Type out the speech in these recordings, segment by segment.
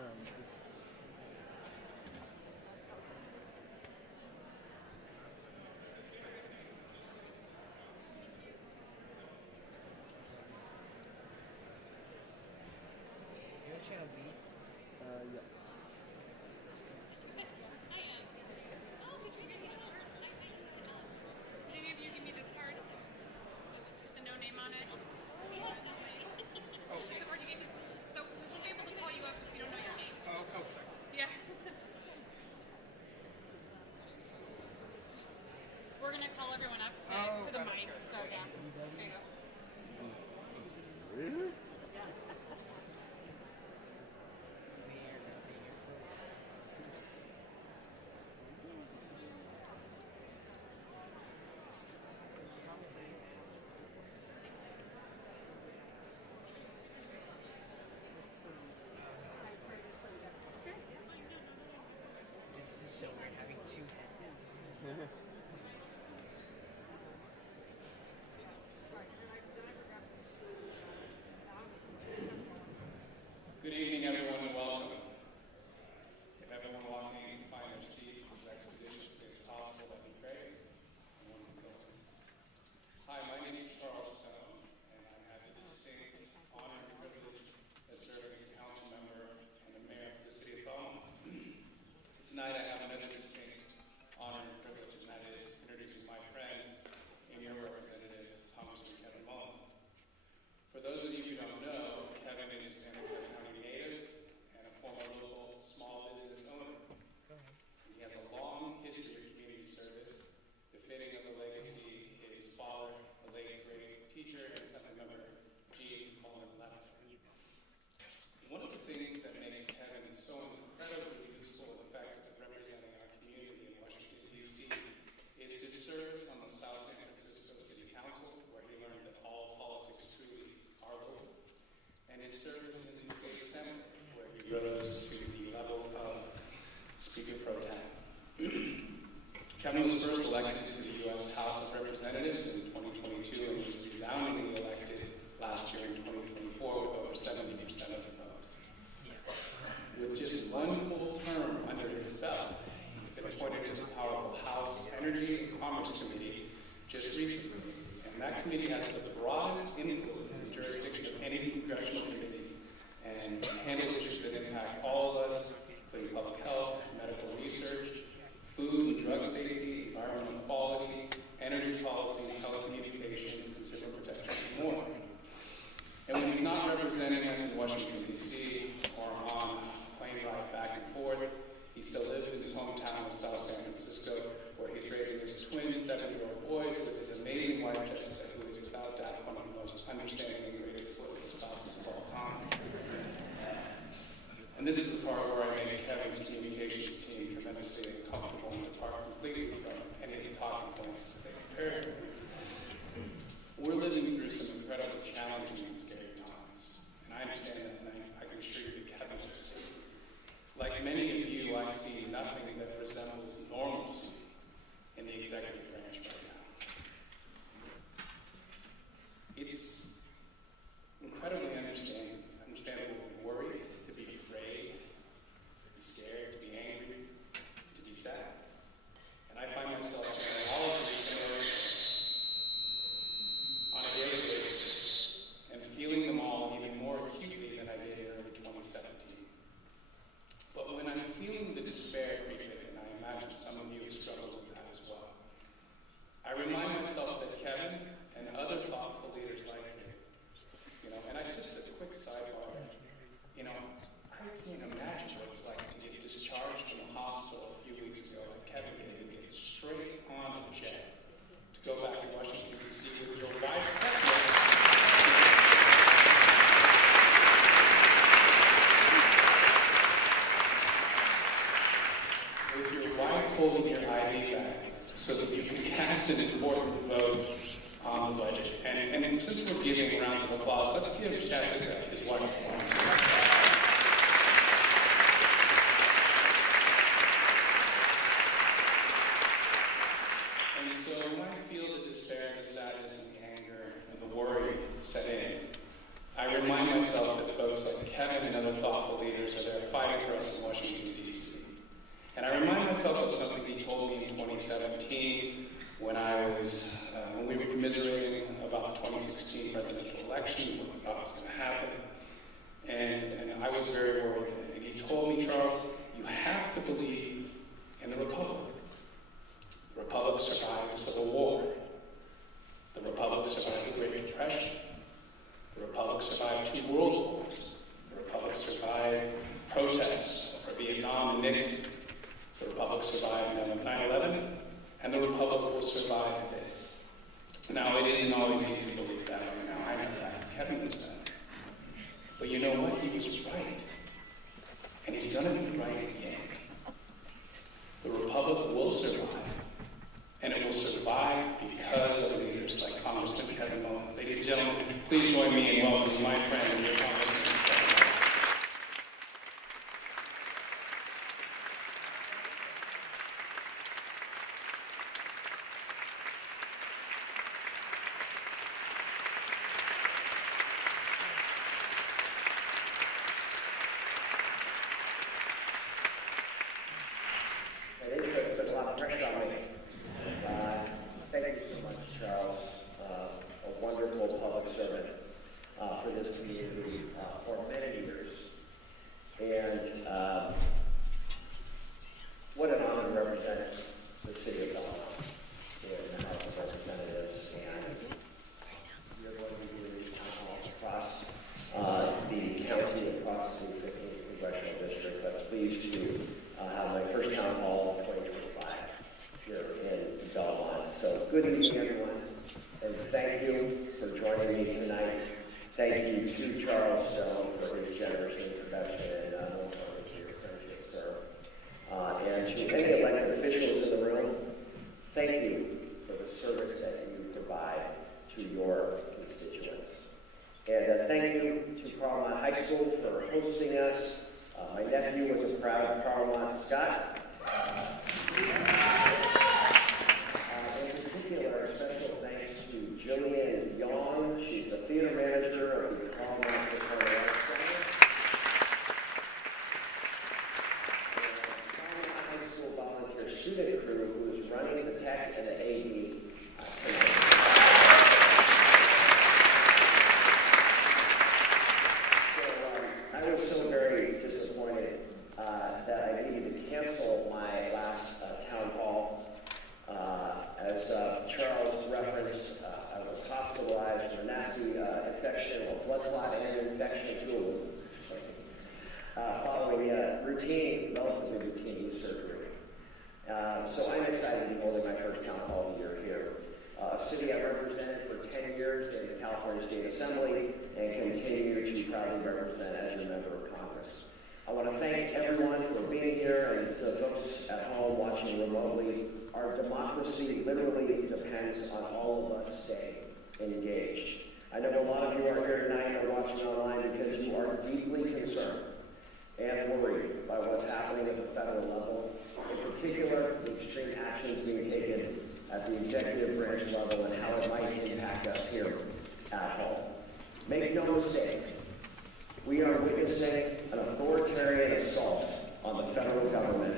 You're channel B? Yeah. Did any of you give me this card? The no name on it? Oh. It's a card you gave me. So we won't be able to call you up if we don't know your name. Oh, sorry. Yeah. We're going to call everyone up to the mic, so yeah. There you go. Really? This is so weird having two heads. Good evening, everyone, and welcome. If everyone walking in can find their seats as expeditiously as possible, that'd be great. Hi, my name is Charles Stone, and I have the distinct honor and privilege of serving as a council member and the mayor of the city of Beaumont. Tonight, I have another distinct honor and privilege, and that is introducing my friend and your representative, Congressman Kevin Mullin. For those of you who don't know, Kevin is a San Antonio County native and a former local small business owner. He has a long history of community service, befitting of the legacy his father, a late great teacher and assembly member, G. Mullin, left. One of the things that makes Kevin so incredibly useful and effective at representing our community in Washington, D.C. is his service on the South San Francisco City Council, where he learned that all politics truly are local, and his service in the state assembly, where he rose to the level of Speaker Pro Tem. Kevin was first elected to the U.S. House of Representatives in 2022 and was resoundingly elected last year in 2024 with over 70% of the vote. With just one full term under his belt, he's been appointed to the powerful House Energy and Commerce Committee just recently. And that committee has the broadest influence and jurisdiction of any congressional committee and handles issues that impact all of us, including public health, medical research, food and drug safety, environmental quality, energy policy, telecommunications, consumer protections, and more. And when he's not representing us in Washington, D.C., or on a plane ride back and forth, he still lives in his hometown of South San Francisco, where he's raising his twin 7-year-old boys with his amazing wife, Jessica, who is about to have one of the most understanding and greatest political spouses of all time. And this is the part where I make Kevin's communications team tremendously uncomfortable and depart completely from any of the talking points that they prepared for me. We're living through some incredibly challenging and scary times, and I understand that, and I can assure you that Kevin does too. Like many of you, I see nothing that resembles normalcy in the executive branch right now. It's incredibly understandable to be worried, to be afraid, to be scared, to be angry, to be sad. And I find myself feeling all of these emotions on a daily basis, and feeling them all even more acutely than I did in early 2017. But when I'm feeling the despair creeping, and I imagine some of you have struggled with that as well, I remind myself that Kevin and other thoughtful leaders like him, and just a quick sidebar, I can't imagine what it's like to get discharged from the hospital a few weeks ago that Kevin did and get straight on a jet to go back to Washington, D.C. with your wife. With your wife holding your ID bag so that you can cast an important vote on the budget. And since we're giving rounds of applause, let's give Jessica his wife one. And so when I feel the despair, the sadness, and the anger, and the worry set in, I remind myself that folks like Kevin and other thoughtful leaders are there fighting for us in Washington, D.C. And I remind myself of something he told me in 2017 when we were commiserating about the 2016 presidential election, what we thought was going to happen. And I was very worried. And he told me, Charles, you have to believe in the Republic. The Republic survived the Civil War. The Republic survived the Great Depression. The Republic survived 2 world wars. The Republic survived protests for Vietnam and Nixon. The Republic survived 9/11, and the Republic will survive this. Now, it isn't always easy to believe that right now. I know that. Kevin knows that. But you know what? He was right. And he's going to be right again. The Republic will survive. And it will survive because of leaders like Congressman Kevin Mullin. Ladies and gentlemen, please join me in welcoming my friend and your Congressman Kevin Mullin. Put a lot of pressure on me. Thank you so much, Charles. A wonderful public servant for this community for many years. And what an honor to represent the city of Belmont in the House of Representatives. And you're going to be doing town halls across the county, across the 15th Congressional District, but pleased to have my first town hall in 2025 here in Belmont. So good evening, everyone, and thank you for joining me tonight. Thank you to Charles Stone for his generous introduction and more for your friendship, sir. And to any elected officials in the room, thank you for the service that you provide to your constituents. And thank you to Carlmont High School for hosting us. My nephew was a proud Carlmont Scot. In particular, a special thanks to Jillian Young. She's the theater manager of the Carlmont Performing Arts Center. And Carlmont High School volunteer student crew who is running the tech and the AV tonight. I was so very disappointed that I needed to cancel my last town hall. As Charles referenced, I was hospitalized for a nasty infection, or blood clot and infection too, following relatively routine surgery. So I'm excited to be holding my first town hall year here. A city I represented for 10 years in the California State Assembly and continue to proudly represent as your member of Congress. I want to thank everyone for being here, and to folks at home watching remotely. Our democracy literally depends on all of us staying engaged. I know a lot of you are here tonight or watching online because you are deeply concerned and worried by what's happening at the federal level, in particular the extreme actions being taken at the executive branch level and how it might impact us here at home. Make no mistake, we are witnessing an authoritarian assault on the federal government,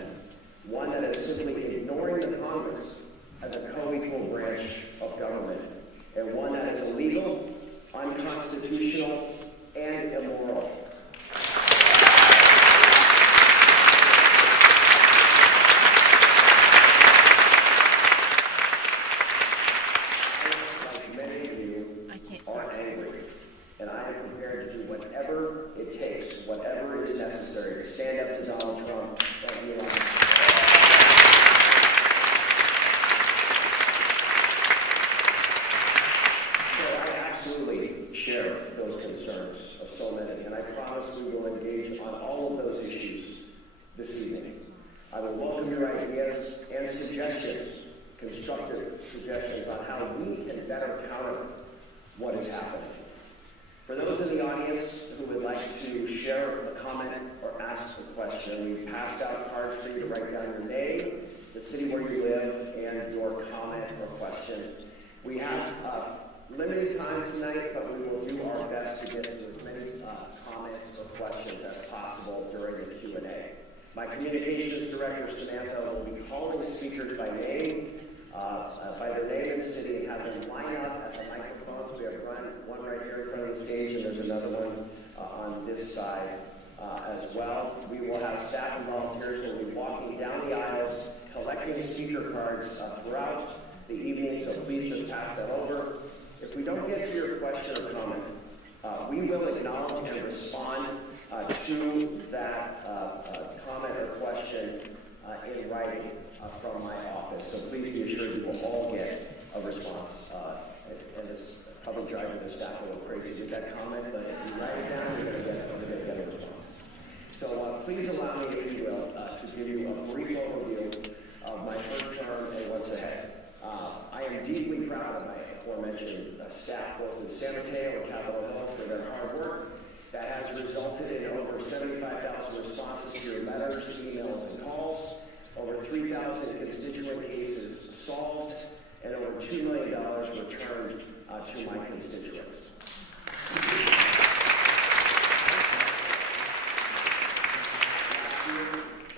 one that is simply ignoring the Congress as a co-equal branch of government, and one that is illegal, unconstitutional, and immoral. Like many of you are angry, and I am prepared to do whatever it takes, whatever is necessary to stand up to Donald Trump and be elected. So I absolutely share those concerns of so many, and I promise we will engage on all of those issues this evening. I will welcome your ideas and suggestions, constructive suggestions on how we can better counter what is happening. For those in the audience who would like to share a comment or ask a question, we've passed out cards for you to write down your name, the city where you live, and your comment or question. We have limited time tonight, but we will do our best to get to communications director, Samantha, will be calling the speakers by name, by their name in the city, and have them line up at the microphones. We have one right here in front of the stage, and there's another one on this side as well. We will have staff and volunteers who will be walking down the aisles, collecting speaker cards throughout the evening, so please just pass that over. If we don't get to your question or comment, we will acknowledge and respond to that comment or question in writing from my office. So please be assured you will all get a response. And this probably driving the staff a little crazy with that comment, but if you write it down, you're going to get a response. So please allow me, if you will, to give you a brief overview of my first term and what's ahead. I am deeply proud of my aforementioned staff, both in San Mateo and Capitol Hill, for their hard work that has resulted in over 75,000 responses to your letters, emails, and calls, over 3,000 constituent cases solved, and over $2 million returned to my constituents.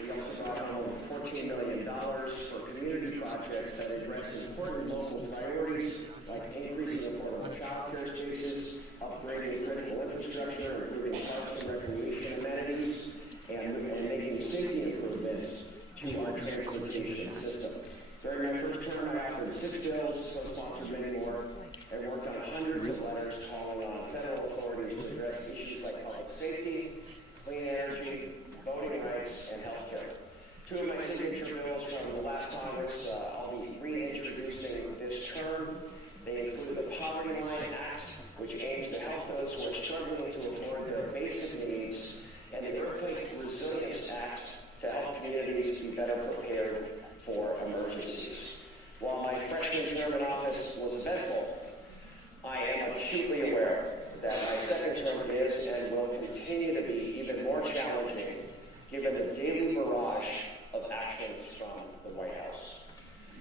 We also brought on over $14 million for community projects that address important local priorities like increasing affordable child care spaces, upgrading critical infrastructure, improving parks and recreation amenities, and making safety improvements to our transportation system. During my first term, I authored 6 bills, co-sponsored many more, and worked on hundreds of letters calling on federal authorities to address issues like public safety, clean energy, voting rights, and health care. 2 of my signature bills from the last Congress I'll be reintroducing this term. They include the Poverty Line Act, which aims to help those who are struggling to afford their basic needs, and the Earthquake Resilience Act to help communities be better prepared for emergencies. While my freshman term in office was eventful, I am acutely aware that my second term is and will continue to be even more challenging given the daily barrage of actions from the White House.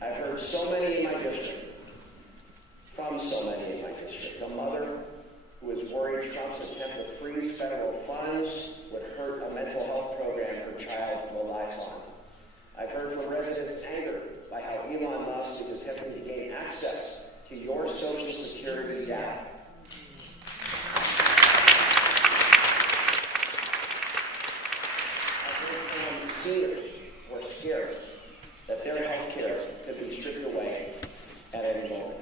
I've heard so many in my district, from so many in my district. A mother who is worried Trump's attempt to freeze federal funds would hurt a mental health program her child relies on. I've heard from residents angered by how Elon Musk is attempting to gain access to your Social Security data. I've heard from seniors who are scared that their health care could be stripped away at any moment.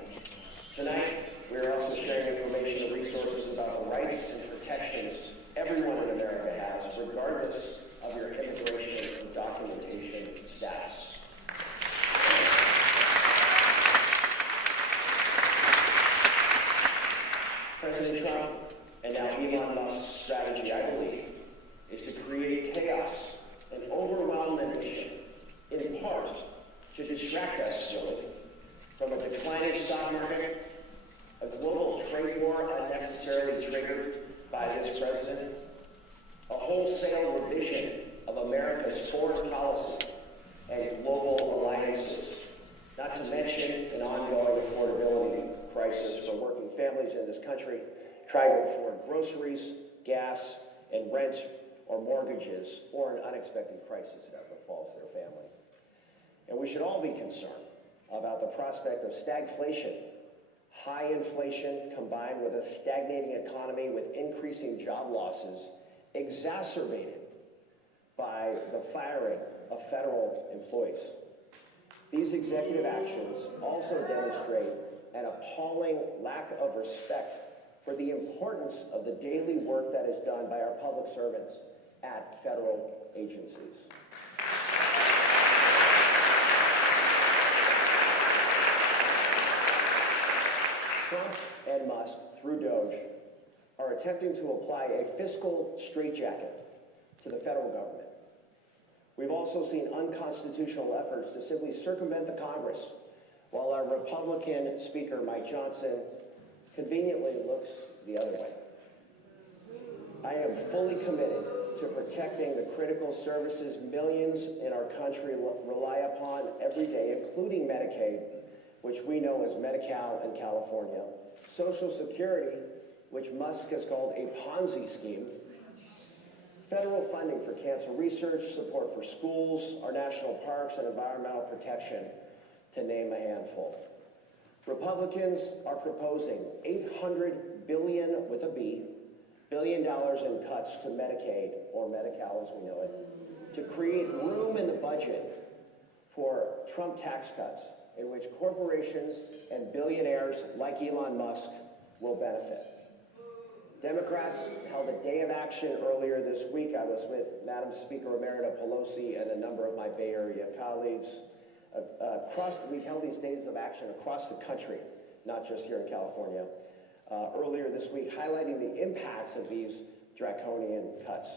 Tonight, we are also sharing information and resources about the rights and protections everyone in America has, regardless of your immigration or documentation status. President Trump and now Elon Musk's strategy, I believe, is to create chaos and overwhelm the nation, in part to distract us, really, from a declining stock market, a global trade war unnecessarily triggered by this president, a wholesale revision of America's foreign policy and global alliances, not to mention an ongoing affordability crisis for working families in this country trying to afford groceries, gas, and rent or mortgages, or an unexpected crisis that befalls their family. And we should all be concerned about the prospect of stagflation, high inflation combined with a stagnating economy with increasing job losses, exacerbated by the firing of federal employees. These executive actions also demonstrate an appalling lack of respect for the importance of the daily work that is done by our public servants at federal agencies. Trump and Musk, through DOGE, are attempting to apply a fiscal straitjacket to the federal government. We've also seen unconstitutional efforts to simply circumvent the Congress, while our Republican Speaker, Mike Johnson, conveniently looks the other way. I am fully committed to protecting the critical services millions in our country rely upon every day, including Medicaid, which we know as Medi-Cal in California, Social Security, which Musk has called a Ponzi scheme, federal funding for cancer research, support for schools, our national parks, and environmental protection, to name a handful. Republicans are proposing $800 billion, with a B, $billion in cuts to Medicaid, or Medi-Cal as we know it, to create room in the budget for Trump tax cuts, in which corporations and billionaires like Elon Musk will benefit. Democrats held a day of action earlier this week. I was with Madam Speaker Emerita Pelosi and a number of my Bay Area colleagues. We held these days of action across the country, not just here in California, earlier this week, highlighting the impacts of these draconian cuts.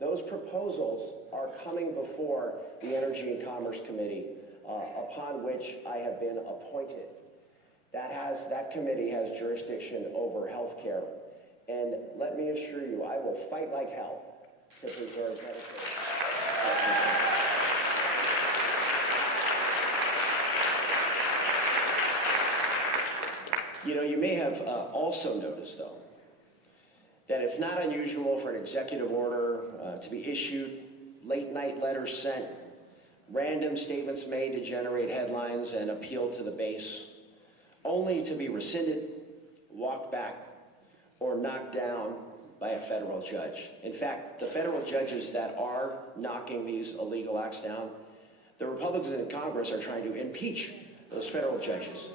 Those proposals are coming before the Energy and Commerce Committee, upon which I have been appointed. That committee has jurisdiction over health care. And let me assure you, I will fight like hell to preserve Medicaid. You know, you may have also noticed, though, that it's not unusual for an executive order to be issued, late-night letters sent, random statements made to generate headlines and appeal to the base, only to be rescinded, walked back, or knocked down by a federal judge. In fact, the federal judges that are knocking these illegal acts down, the Republicans in Congress are trying to impeach those federal judges.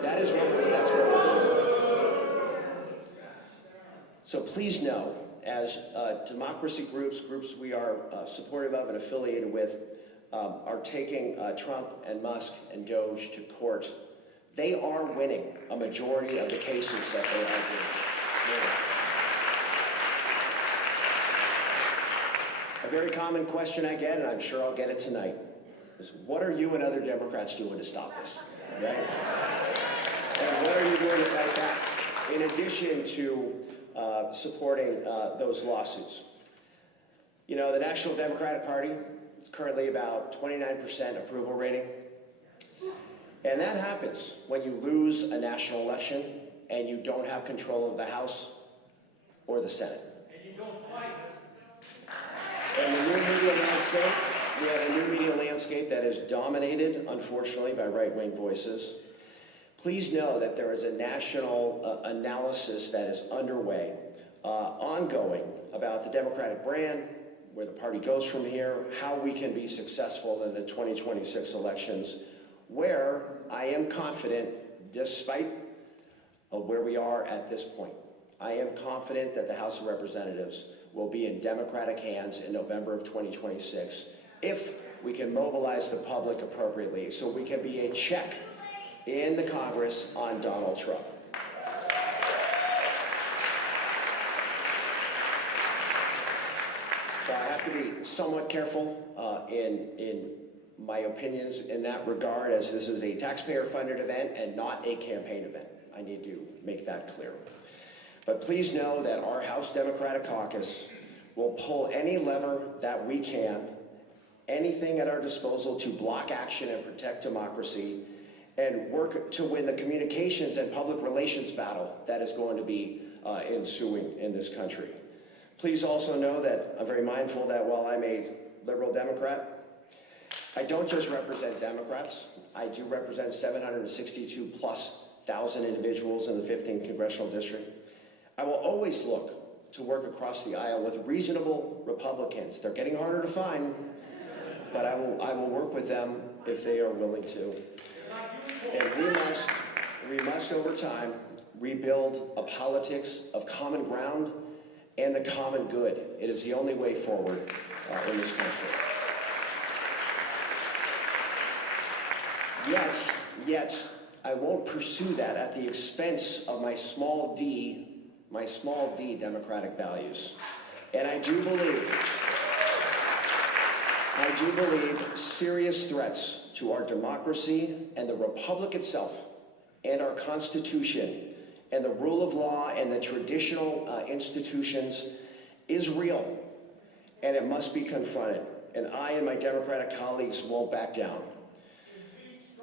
That's what we're doing. So please know, as democracy groups we are supportive of and affiliated with, are taking Trump and Musk and Doge to court, they are winning a majority of the cases that they are winning. A very common question I get, and I'm sure I'll get it tonight, is what are you and other Democrats doing to stop this? Right? And what are you doing to fight back? In addition to supporting those lawsuits. You know, the National Democratic Party is currently about 29% approval rating. And that happens when you lose a national election and you don't have control of the House or the Senate. And you don't fight. And the new media landscape, we have a new media landscape that is dominated, unfortunately, by right-wing voices. Please know that there is a national analysis that is underway, ongoing, about the Democratic brand, where the party goes from here, how we can be successful in the 2026 elections, where I am confident, despite where we are at this point, I am confident that the House of Representatives will be in Democratic hands in November of 2026 if we can mobilize the public appropriately so we can be a check in the Congress on Donald Trump. So I have to be somewhat careful in my opinions in that regard, as this is a taxpayer-funded event and not a campaign event. I need to make that clear. But please know that our House Democratic Caucus will pull any lever that we can, anything at our disposal to block action and protect democracy, and work to win the communications and public relations battle that is going to be ensuing in this country. Please also know that I'm very mindful that while I'm a liberal Democrat, I don't just represent Democrats. I do represent 762,000+ individuals in the 15th Congressional District. I will always look to work across the aisle with reasonable Republicans. They're getting harder to find, but I will work with them if they are willing to. And we must over time rebuild a politics of common ground and the common good. It is the only way forward in this country. Yet, I won't pursue that at the expense of my small d democratic values. And I do believe serious threats to our democracy and the republic itself and our Constitution and the rule of law and the traditional institutions is real, and it must be confronted. And I and my Democratic colleagues won't back down.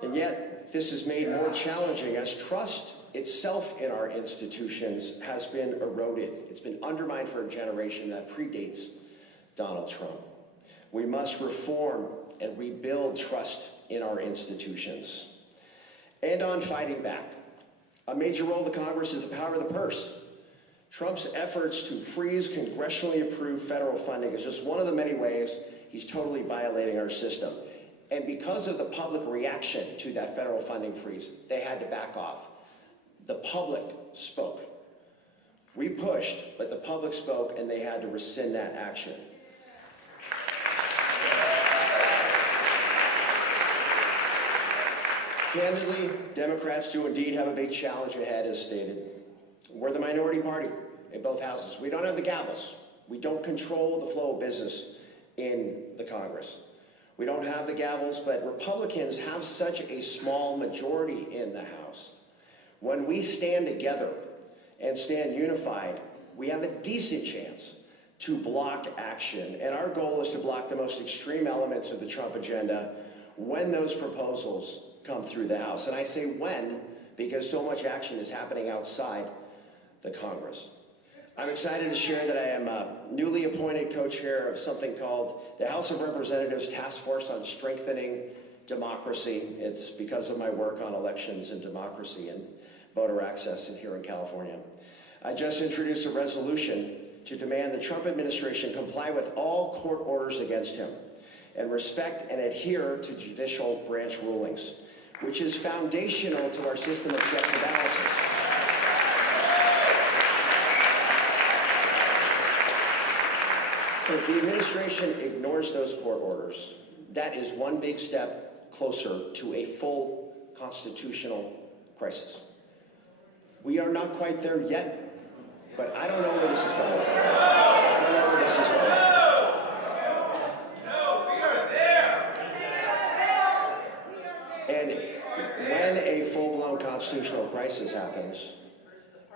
And yet, this is made more challenging as trust itself in our institutions has been eroded. It's been undermined for a generation that predates Donald Trump. We must reform and rebuild trust in our institutions. And on fighting back, a major role of the Congress is the power of the purse. Trump's efforts to freeze congressionally approved federal funding is just one of the many ways he's totally violating our system. And because of the public reaction to that federal funding freeze, they had to back off. The public spoke. We pushed, but the public spoke, and they had to rescind that action. Candidly, Democrats do indeed have a big challenge ahead, as stated. We're the minority party in both houses. We don't have the gavels. We don't control the flow of business in the Congress. We don't have the gavels, but Republicans have such a small majority in the House. When we stand together and stand unified, we have a decent chance to block action. And our goal is to block the most extreme elements of the Trump agenda when those proposals come through the House. And I say when, because so much action is happening outside the Congress. I'm excited to share that I am a newly appointed co-chair of something called the House of Representatives Task Force on Strengthening Democracy. It's because of my work on elections and democracy and voter access here in California. I just introduced a resolution to demand the Trump administration comply with all court orders against him and respect and adhere to judicial branch rulings, which is foundational to our system of checks and balances. If the administration ignores those court orders, that is one big step closer to a full constitutional crisis. We are not quite there yet, but I don't know where this is going. I don't know where this is going. No, we are there. And when a full-blown constitutional crisis happens,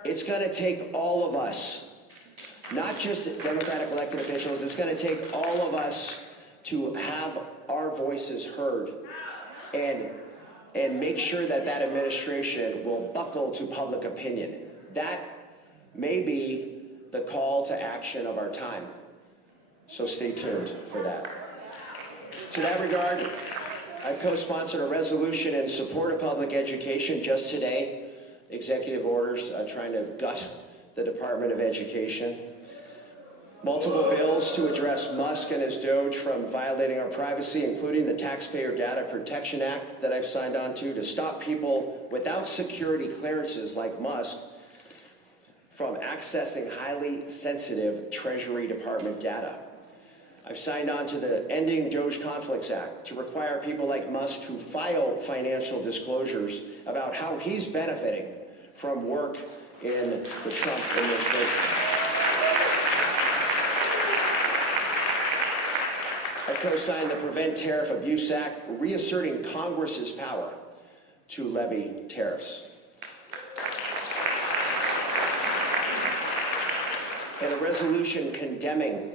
it's going to take all of us, not just Democratic elected officials, it's going to take all of us to have our voices heard and make sure that that administration will buckle to public opinion. That may be the call to action of our time. So stay tuned for that. To that regard, I co-sponsored a resolution in support of public education just today. Executive orders trying to gut the Department of Education. Multiple bills to address Musk and his Doge from violating our privacy, including the Taxpayer Data Protection Act that I've signed on to stop people without security clearances like Musk from accessing highly sensitive Treasury Department data. I've signed on to the Ending Doge Conflicts Act to require people like Musk to file financial disclosures about how he's benefiting from work in the Trump administration. I co-signed the Prevent Tariff Abuse Act, reasserting Congress's power to levy tariffs. And a resolution condemning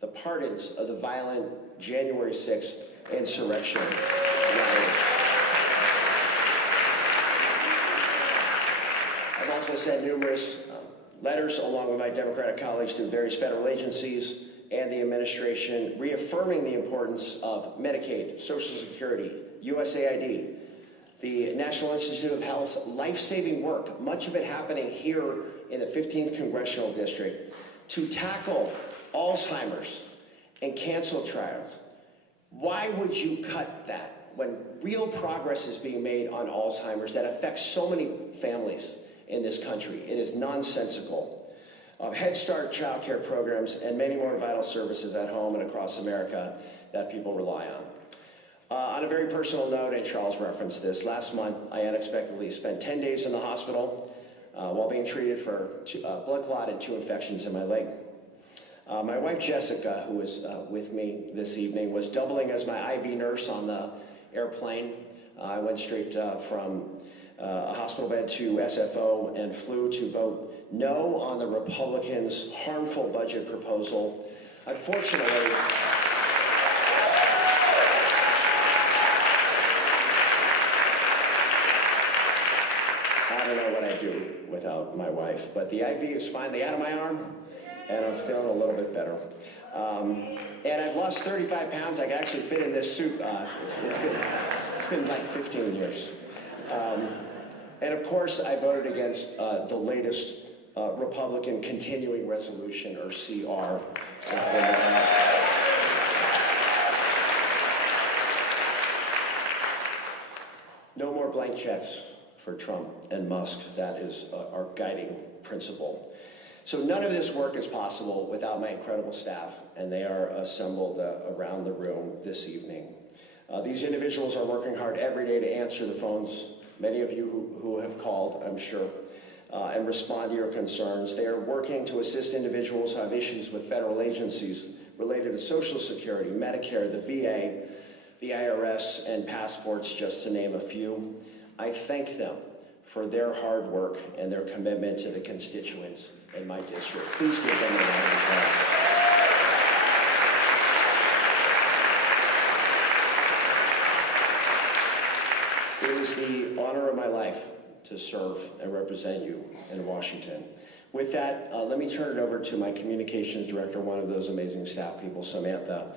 the pardons of the violent January 6th insurrection riots. I've also sent numerous letters along with my Democratic colleagues to various federal agencies and the administration, reaffirming the importance of Medicaid, Social Security, USAID, the National Institute of Health's life-saving work, much of it happening here in the 15th Congressional District, to tackle Alzheimer's and cancer trials. Why would you cut that when real progress is being made on Alzheimer's that affects so many families in this country? It is nonsensical. Head Start child care programs, and many more vital services at home and across America that people rely on. On a very personal note, and Charles referenced this, last month I unexpectedly spent 10 days in the hospital while being treated for blood clot and 2 infections in my leg. My wife Jessica, who was with me this evening, was doubling as my IV nurse on the airplane. I went straight from a hospital bed to SFO and flew to vote no on the Republicans' harmful budget proposal. Unfortunately, I don't know what I'd do without my wife, but the IV is finally out of my arm, and I'm feeling a little bit better. And I've lost 35 pounds. I can actually fit in this suit. It's been like 15 years. And of course, I voted against the latest Republican Continuing Resolution, or CR. No more blank checks for Trump and Musk. That is our guiding principle. So none of this work is possible without my incredible staff, and they are assembled around the room this evening. These individuals are working hard every day to answer the phones, many of you who have called, I'm sure, and respond to your concerns. They are working to assist individuals who have issues with federal agencies related to Social Security, Medicare, the VA, the IRS, and passports, just to name a few. I thank them for their hard work and their commitment to the constituents in my district. Please give them a round of applause. It is the honor of my life to serve and represent you in Washington. With that, let me turn it over to my communications director, one of those amazing staff people, Samantha.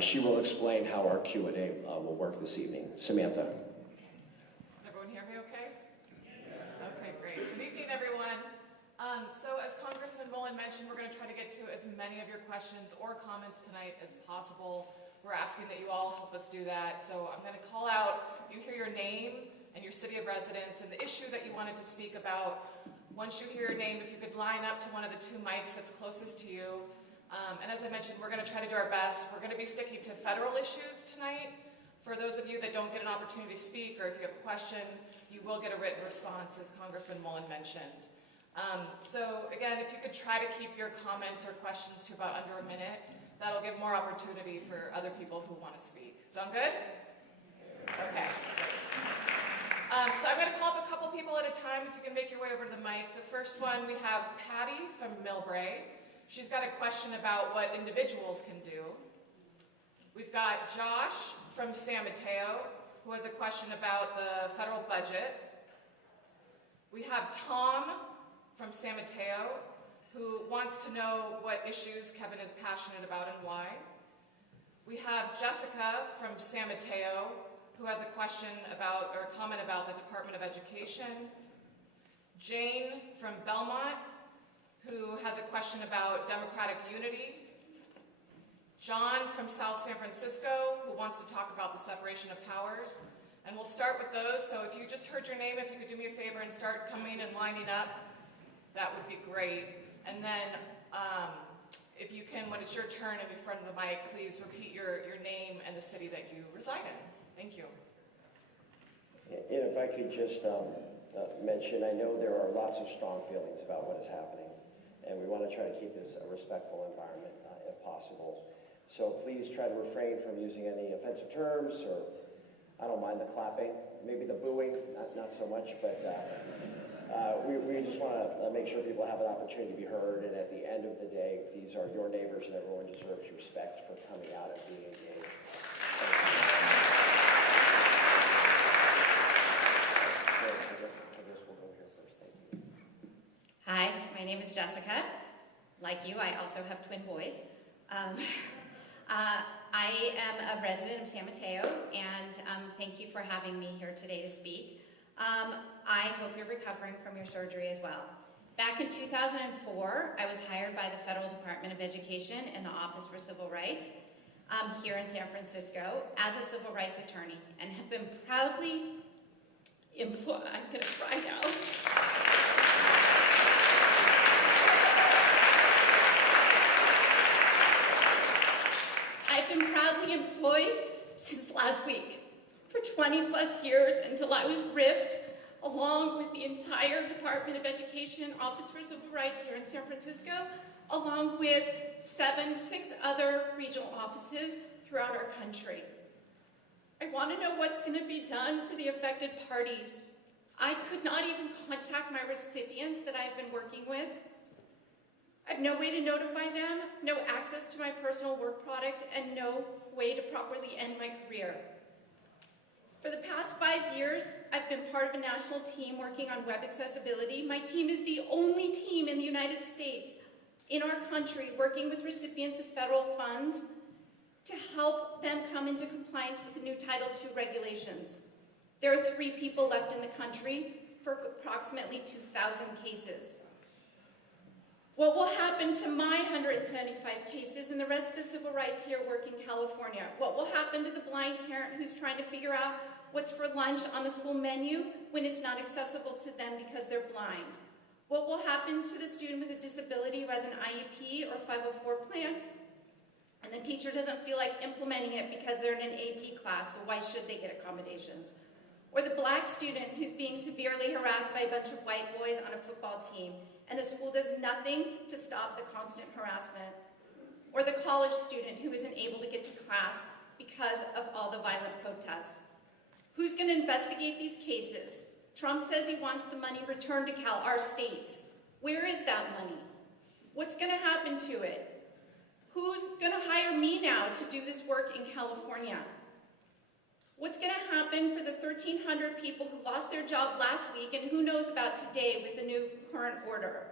She will explain how our Q&A will work this evening. Samantha. Can everyone hear me okay? Okay, great. Good evening, everyone. So as Congressman Mullin mentioned, we're going to try to get to as many of your questions or comments tonight as possible. We're asking that you all help us do that. So I'm going to call out, if you hear your name and your city of residence and the issue that you wanted to speak about. Once you hear your name, if you could line up to one of the two mics that's closest to you. And as I mentioned, we're going to try to do our best. We're going to be sticking to federal issues tonight. For those of you that don't get an opportunity to speak, or if you have a question, you will get a written response, as Congressman Mullin mentioned. So again, if you could try to keep your comments or questions to about under a minute, that'll give more opportunity for other people who want to speak. Sound good? Okay. So I'm going to call up a couple people at a time, if you can make your way over to the mic. The first one, we have Patty from Millbrae. She's got a question about what individuals can do. We've got Josh from San Mateo, who has a question about the federal budget. We have Tom from San Mateo, who wants to know what issues Kevin is passionate about and why. We have Jessica from San Mateo, who has a question about, or a comment about, the Department of Education. Jane from Belmont, who has a question about democratic unity. John from South San Francisco, who wants to talk about the separation of powers. And we'll start with those, so if you just heard your name, if you could do me a favor and start coming and lining up, that would be great. And then, if you can, when it's your turn in front of the mic, please repeat your name and the city that you reside in. Thank you. And if I could just mention, I know there are lots of strong feelings about what is happening, and we want to try to keep this a respectful environment if possible. So please try to refrain from using any offensive terms, or I don't mind the clapping, maybe the booing, not so much, but we just want to make sure people have an opportunity to be heard, and at the end of the day, these are your neighbors and everyone deserves respect for coming out and being engaged. Hi, my name is Jessica. Like you, I also have twin boys. I am a resident of San Mateo, and thank you for having me here today to speak. I hope you're recovering from your surgery as well. Back in 2004, I was hired by the Federal Department of Education in the Office for Civil Rights here in San Francisco as a civil rights attorney, and have been proudly employed. I'm going to cry now. I've been proudly employed since last week for 20 plus years until I was riffed along with the entire Department of Education Office for Civil Rights here in San Francisco, along with six other regional offices throughout our country. I want to know what's going to be done for the affected parties. I could not even contact my recipients that I've been working with. I have no way to notify them, no access to my personal work product, and no way to properly end my career. For the past 5 years, I've been part of a national team working on web accessibility. My team is the only team in the United States in our country working with recipients of federal funds to help them come into compliance with the new Title II regulations. There are 3 people left in the country for approximately 2,000 cases. What will happen to my 175 cases and the rest of the civil rights here work in California? What will happen to the blind parent who's trying to figure out what's for lunch on the school menu when it's not accessible to them because they're blind? What will happen to the student with a disability who has an IEP or 504 plan and the teacher doesn't feel like implementing it because they're in an AP class, so why should they get accommodations? Or the black student who's being severely harassed by a bunch of white boys on a football team and the school does nothing to stop the constant harassment. Or the college student who isn't able to get to class because of all the violent protests. Who's going to investigate these cases? Trump says he wants the money returned to our states. Where is that money? What's going to happen to it? Who's going to hire me now to do this work in California? What's going to happen for the 1,300 people who lost their job last week and who knows about today with the new current order?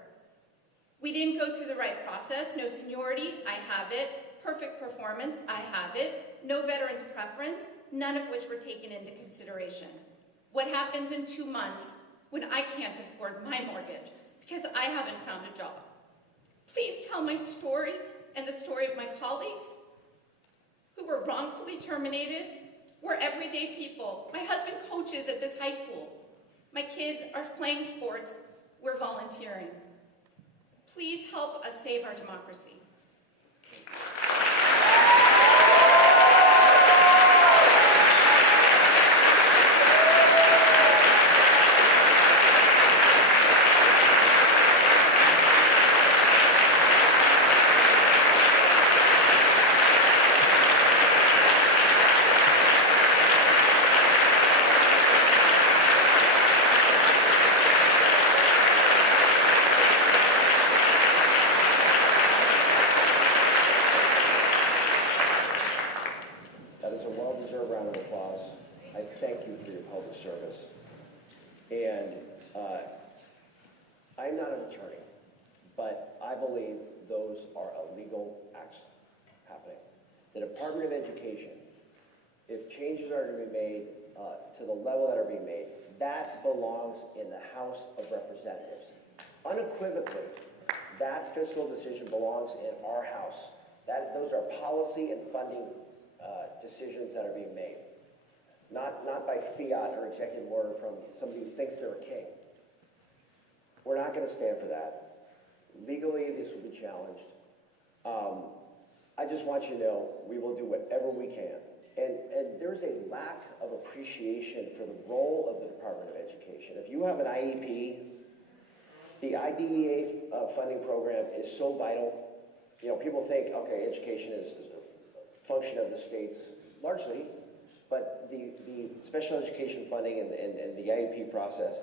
We didn't go through the right process. No seniority, I have it. Perfect performance, I have it. No veterans preference, none of which were taken into consideration. What happens in 2 months when I can't afford my mortgage because I haven't found a job? Please tell my story and the story of my colleagues who were wrongfully terminated. We're everyday people. My husband coaches at this high school. My kids are playing sports. We're volunteering. Please help us save our democracy. Service. And I'm not an attorney, but I believe those are illegal acts happening. The Department of Education, if changes are to be made to the level that are being made, that belongs in the House of Representatives. Unequivocally, that fiscal decision belongs in our House. Those are policy and funding decisions that are being made. Not by fiat or executive order from somebody who thinks they're a king. We're not going to stand for that. Legally, this will be challenged. I just want you to know we will do whatever we can. And there's a lack of appreciation for the role of the Department of Education. If you have an IEP, the IDEA funding program is so vital. You know, people think, okay, education is a function of the states, largely. But the special education funding and the IEP process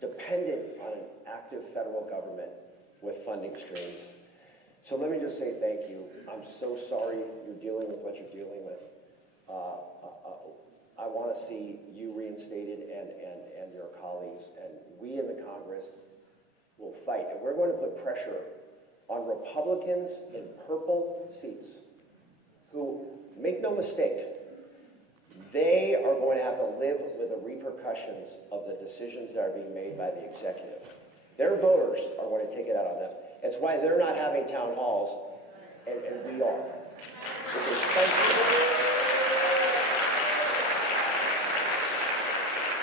dependent on an active federal government with funding streams. So let me just say thank you. I'm so sorry you're dealing with what you're dealing with. I want to see you reinstated and your colleagues, and we in the Congress will fight. And we're going to put pressure on Republicans in purple seats who, make no mistake, they are going to have to live with the repercussions of the decisions that are being made by the executive. Their voters are going to take it out on them. It's why they're not having town halls, and we are.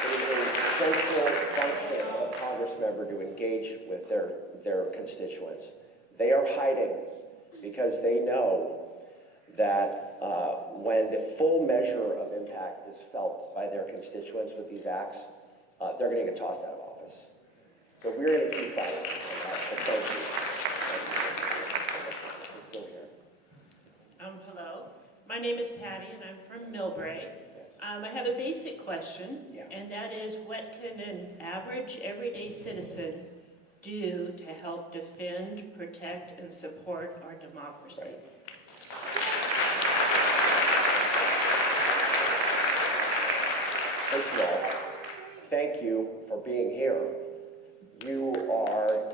It is a central function of a Congress member to engage with their constituents. They are hiding because they know that when the full measure of impact is felt by their constituents with these acts, they're going to get tossed out of office. So we're going to keep fighting. Thank you. Let's go here. Hello. My name is Patty, and I'm from Millbrae. I have a basic question, and that is, what can an average, everyday citizen do to help defend, protect, and support our democracy? Right. First of all, thank you for being here. You are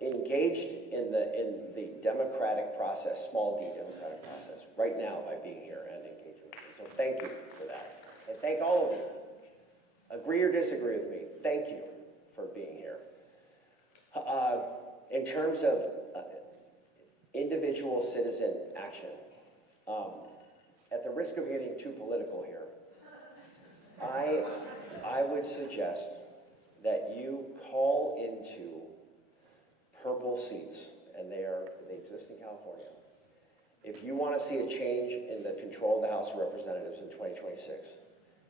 engaged in the democratic process, small d democratic process, right now by being here and engaging with me. So thank you for that. And thank all of you. Agree or disagree with me, thank you for being here. In terms of individual citizen action, at the risk of getting too political here, I would suggest that you call into purple seats, and they exist in California. If you want to see a change in the control of the House of Representatives in 2026,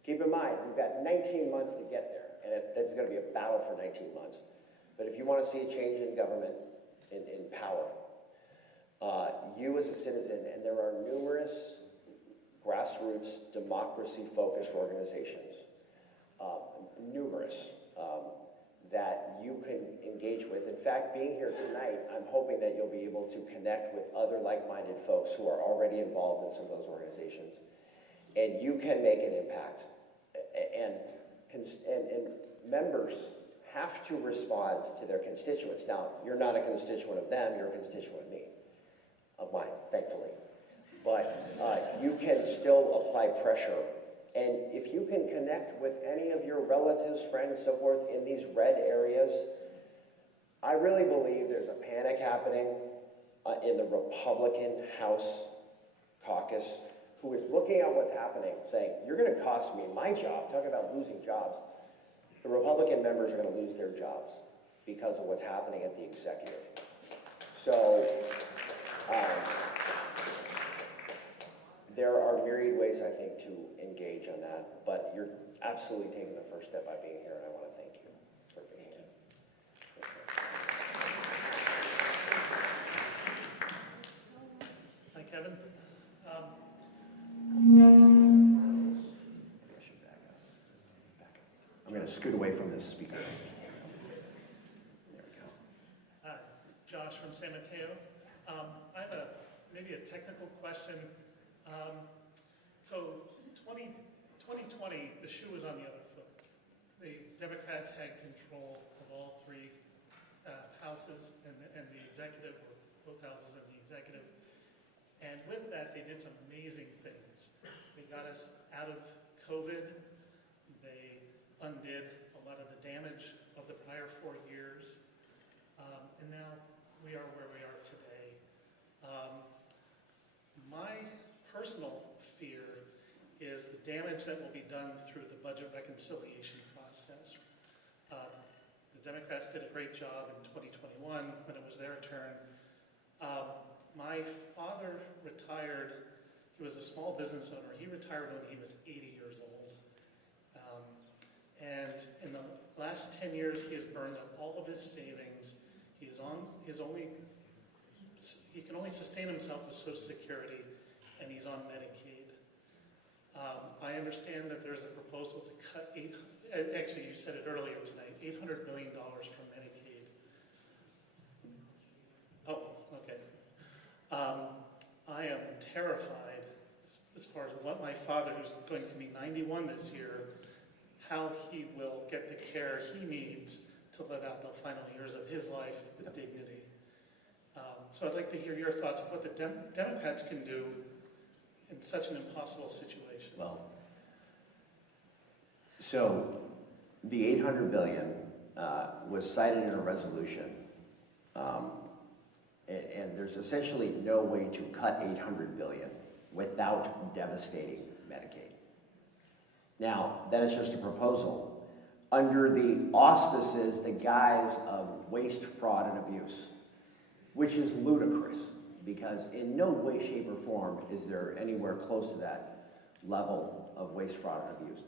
keep in mind, we've got 19 months to get there, and it's going to be a battle for 19 months. But if you want to see a change in government, in power, you as a citizen, and there are numerous grassroots, democracy-focused organizations, numerous, that you can engage with. In fact, being here tonight, I'm hoping that you'll be able to connect with other like-minded folks who are already involved in some of those organizations, and you can make an impact. And members have to respond to their constituents. Now, you're not a constituent of them, you're a constituent of me, of mine, thankfully. But you can still apply pressure. And if you can connect with any of your relatives, friends, so forth in these red areas, I really believe there's a panic happening in the Republican House caucus, who is looking at what's happening, saying, you're going to cost me my job, talking about losing jobs. The Republican members are going to lose their jobs because of what's happening at the executive. So, there are myriad ways, I think, to engage on that, but you're absolutely taking the first step by being here, and I want to thank you for being here. Hi, Kevin. I should back up. I'm going to scoot away from this speaker. There we go. Josh from San Mateo. I have maybe a technical question. So 2020, the shoe was on the other foot. The Democrats had control of all three houses and the executive, or both houses and the executive. And with that, they did some amazing things. They got us out of COVID. They undid a lot of the damage of the prior 4 years. And now we are where we are today. My personal fear is the damage that will be done through the budget reconciliation process. The Democrats did a great job in 2021 when it was their turn. My father retired. He was a small business owner. He retired when he was 80 years old. And in the last 10 years, he has burned up all of his savings. He can only sustain himself with Social Security, and he's on Medicaid. I understand that there's a proposal to cut actually you said it earlier tonight, $800 billion from Medicaid. Oh, okay. I am terrified as far as what my father, who's going to be 91 this year, how he will get the care he needs to live out the final years of his life with dignity. So I'd like to hear your thoughts of what the Democrats can do in such an impossible situation. Well, so the $800 billion was cited in a resolution, and there's essentially no way to cut $800 billion without devastating Medicaid. Now, that is just a proposal under the auspices, the guise of waste, fraud, and abuse, which is ludicrous, because in no way, shape, or form is there anywhere close to that level of waste, fraud, and abuse.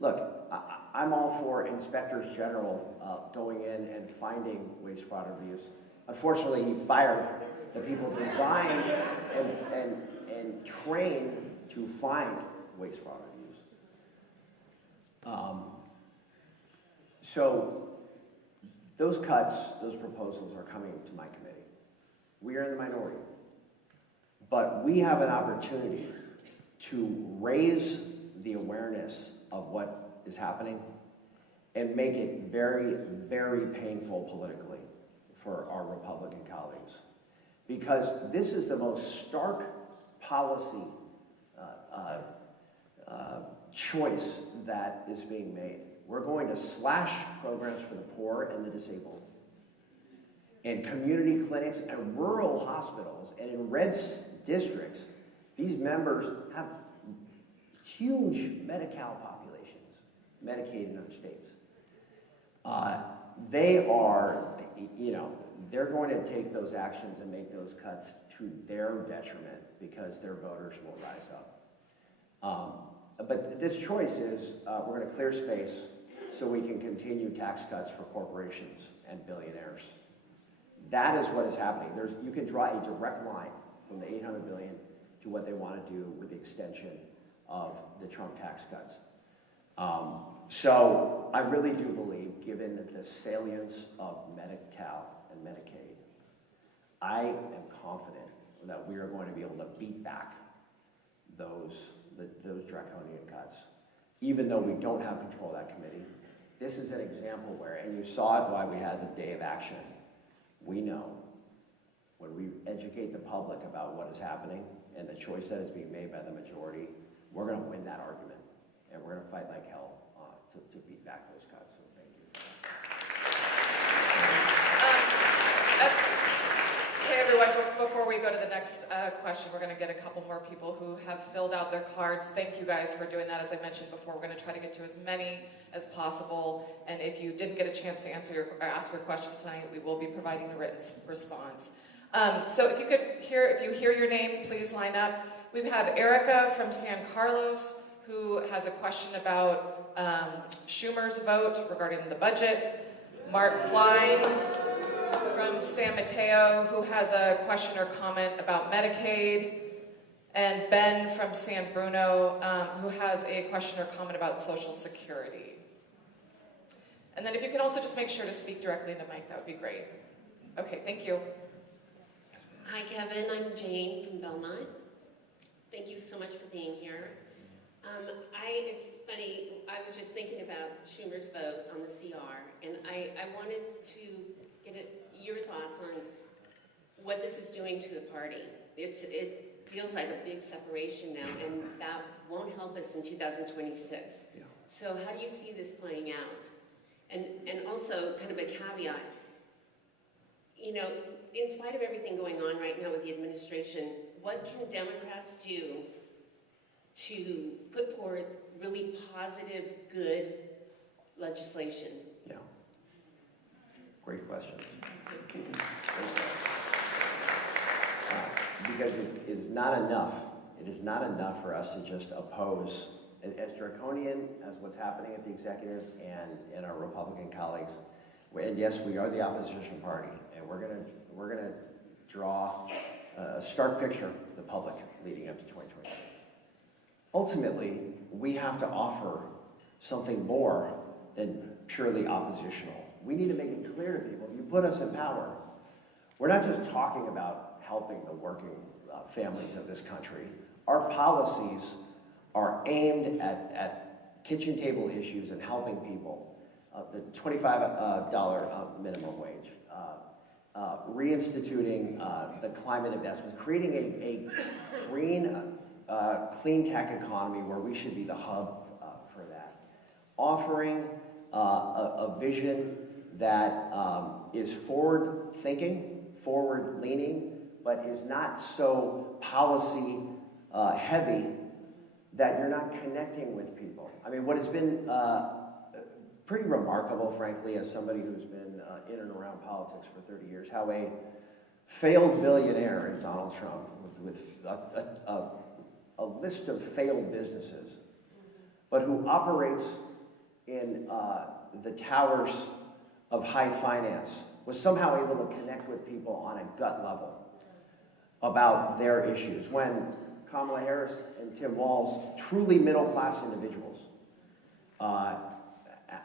Look, I'm all for inspectors general going in and finding waste, fraud, and abuse. Unfortunately, he fired the people designed and trained to find waste, fraud, and abuse. So those cuts, those proposals are coming to my committee. We are in the minority. But we have an opportunity to raise the awareness of what is happening and make it very, very painful politically for our Republican colleagues. because this is the most stark policy choice that is being made. We're going to slash programs for the poor and the disabled. In community clinics and rural hospitals and in red districts, these members have huge Medi-Cal populations, Medicaid in other states. They are, they're going to take those actions and make those cuts to their detriment because their voters will rise up. But this choice is we're going to clear space so we can continue tax cuts for corporations and billionaires. That is what is happening. You can draw a direct line from the $800 billion to what they want to do with the extension of the Trump tax cuts. So I really do believe, given the salience of Medi-Cal and Medicaid, I am confident that we are going to be able to beat back those draconian cuts, even though we don't have control of that committee. This is an example where, and you saw it why we had the day of action. We know when we educate the public about what is happening and the choice that is being made by the majority, we're going to win that argument, and we're going to fight like hell to beat back those cuts. So thank you. Hey everyone, before we go to the next question, we're going to get a couple more people who have filled out their cards. Thank you guys for doing that. As I mentioned before, we're going to try to get to as many as possible. And if you didn't get a chance to ask your question tonight, we will be providing a written response. So if you hear your name, please line up. We have Erica from San Carlos, who has a question about Schumer's vote regarding the budget. Mark Klein from San Mateo, who has a question or comment about Medicaid. And Ben from San Bruno, who has a question or comment about Social Security. And then if you could also just make sure to speak directly into mic, that would be great. Okay, thank you. Hi, Kevin. I'm Jane from Belmont. Thank you so much for being here. It's funny, I was just thinking about Schumer's vote on the CR, and I wanted to get your thoughts on what this is doing to the party. It feels like a big separation now, and that won't help us in 2026. Yeah. So how do you see this playing out? And also, kind of a caveat, in spite of everything going on right now with the administration, what can Democrats do to put forward really positive, good legislation? Yeah. Great question. Because it is not enough. It is not enough for us to just oppose, as draconian as what's happening at the executive and our Republican colleagues. And yes, we are the opposition party, and we're gonna draw a stark picture of the public leading up to 2026. Ultimately, we have to offer something more than purely oppositional. We need to make it clear to people, if you put us in power, we're not just talking about helping the working families of this country. Our policies are aimed at kitchen table issues and helping people. The $25 minimum wage, reinstituting the climate investments, creating a green, clean tech economy where we should be the hub for that. Offering a vision that is forward-thinking, forward-leaning, but is not so policy-heavy that you're not connecting with people. I mean, what has been pretty remarkable, frankly, as somebody who's been in and around politics for 30 years, how a failed billionaire in Donald Trump, with a list of failed businesses, but who operates in the towers of high finance, was somehow able to connect with people on a gut level about their issues. When Kamala Harris and Tim Walz, truly middle-class individuals,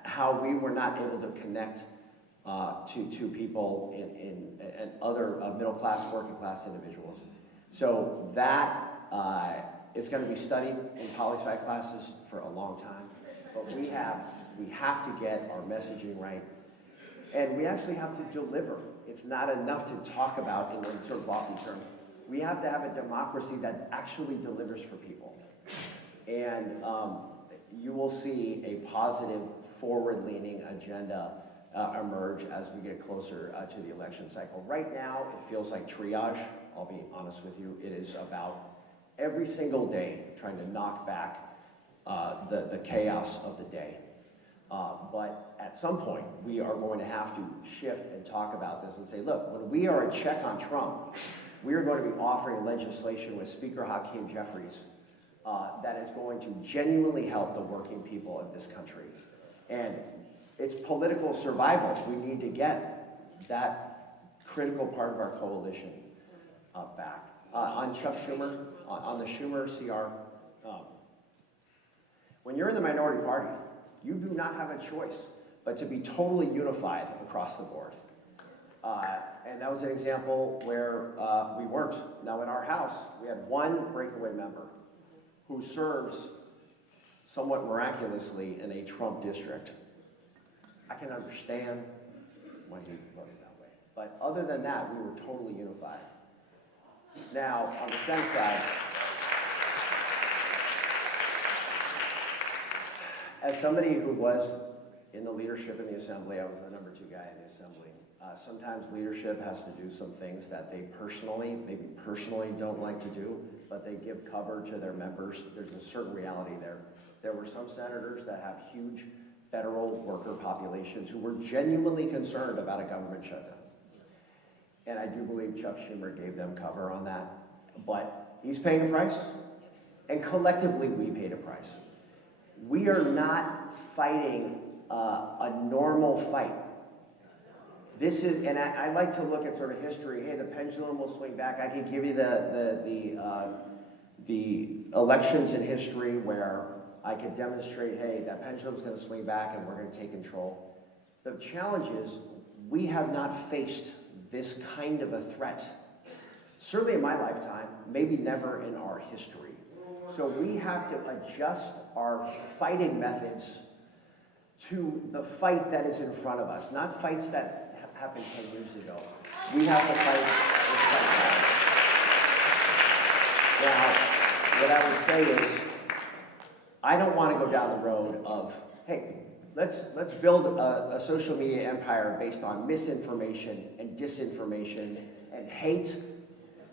how we were not able to connect to people and other middle-class, working-class individuals. So that is going to be studied in poli-sci classes for a long time. But we have to get our messaging right. And we actually have to deliver It's not enough to talk about in sort of lofty terms. We have to have a democracy that actually delivers for people. And you will see a positive, forward-leaning agenda emerge as we get closer to the election cycle. Right now, it feels like triage. I'll be honest with you. It is about every single day trying to knock back the chaos of the day. But at some point, we are going to have to shift and talk about this and say, look, when we are a check on Trump, we are going to be offering legislation with Speaker Hakeem Jeffries that is going to genuinely help the working people of this country. And it's political survival. We need to get that critical part of our coalition back. On Chuck Schumer, on the Schumer CR, when you're in the minority party, you do not have a choice but to be totally unified across the board. And that was an example where we weren't. Now in our House, we had one breakaway member who serves somewhat miraculously in a Trump district. I can understand when he voted that way. But other than that, we were totally unified. Now, on the Senate side, as somebody who was in the leadership in the Assembly, I was the number 2 guy in the Assembly. Sometimes leadership has to do some things that they maybe personally don't like to do, but they give cover to their members. There's a certain reality there. There were some senators that have huge federal worker populations who were genuinely concerned about a government shutdown. And I do believe Chuck Schumer gave them cover on that. But he's paying a price, and collectively we paid a price. We are not fighting a normal fight. This is, and I like to look at sort of history. Hey, the pendulum will swing back. I could give you the elections in history where I could demonstrate, hey, that pendulum's going to swing back and we're going to take control. The challenge is we have not faced this kind of a threat. Certainly in my lifetime, maybe never in our history. So we have to adjust our fighting methods to the fight that is in front of us, not fights that happened 10 years ago. We have to fight this fight now. What I would say is, I don't want to go down the road of, hey, let's build a social media empire based on misinformation and disinformation and hate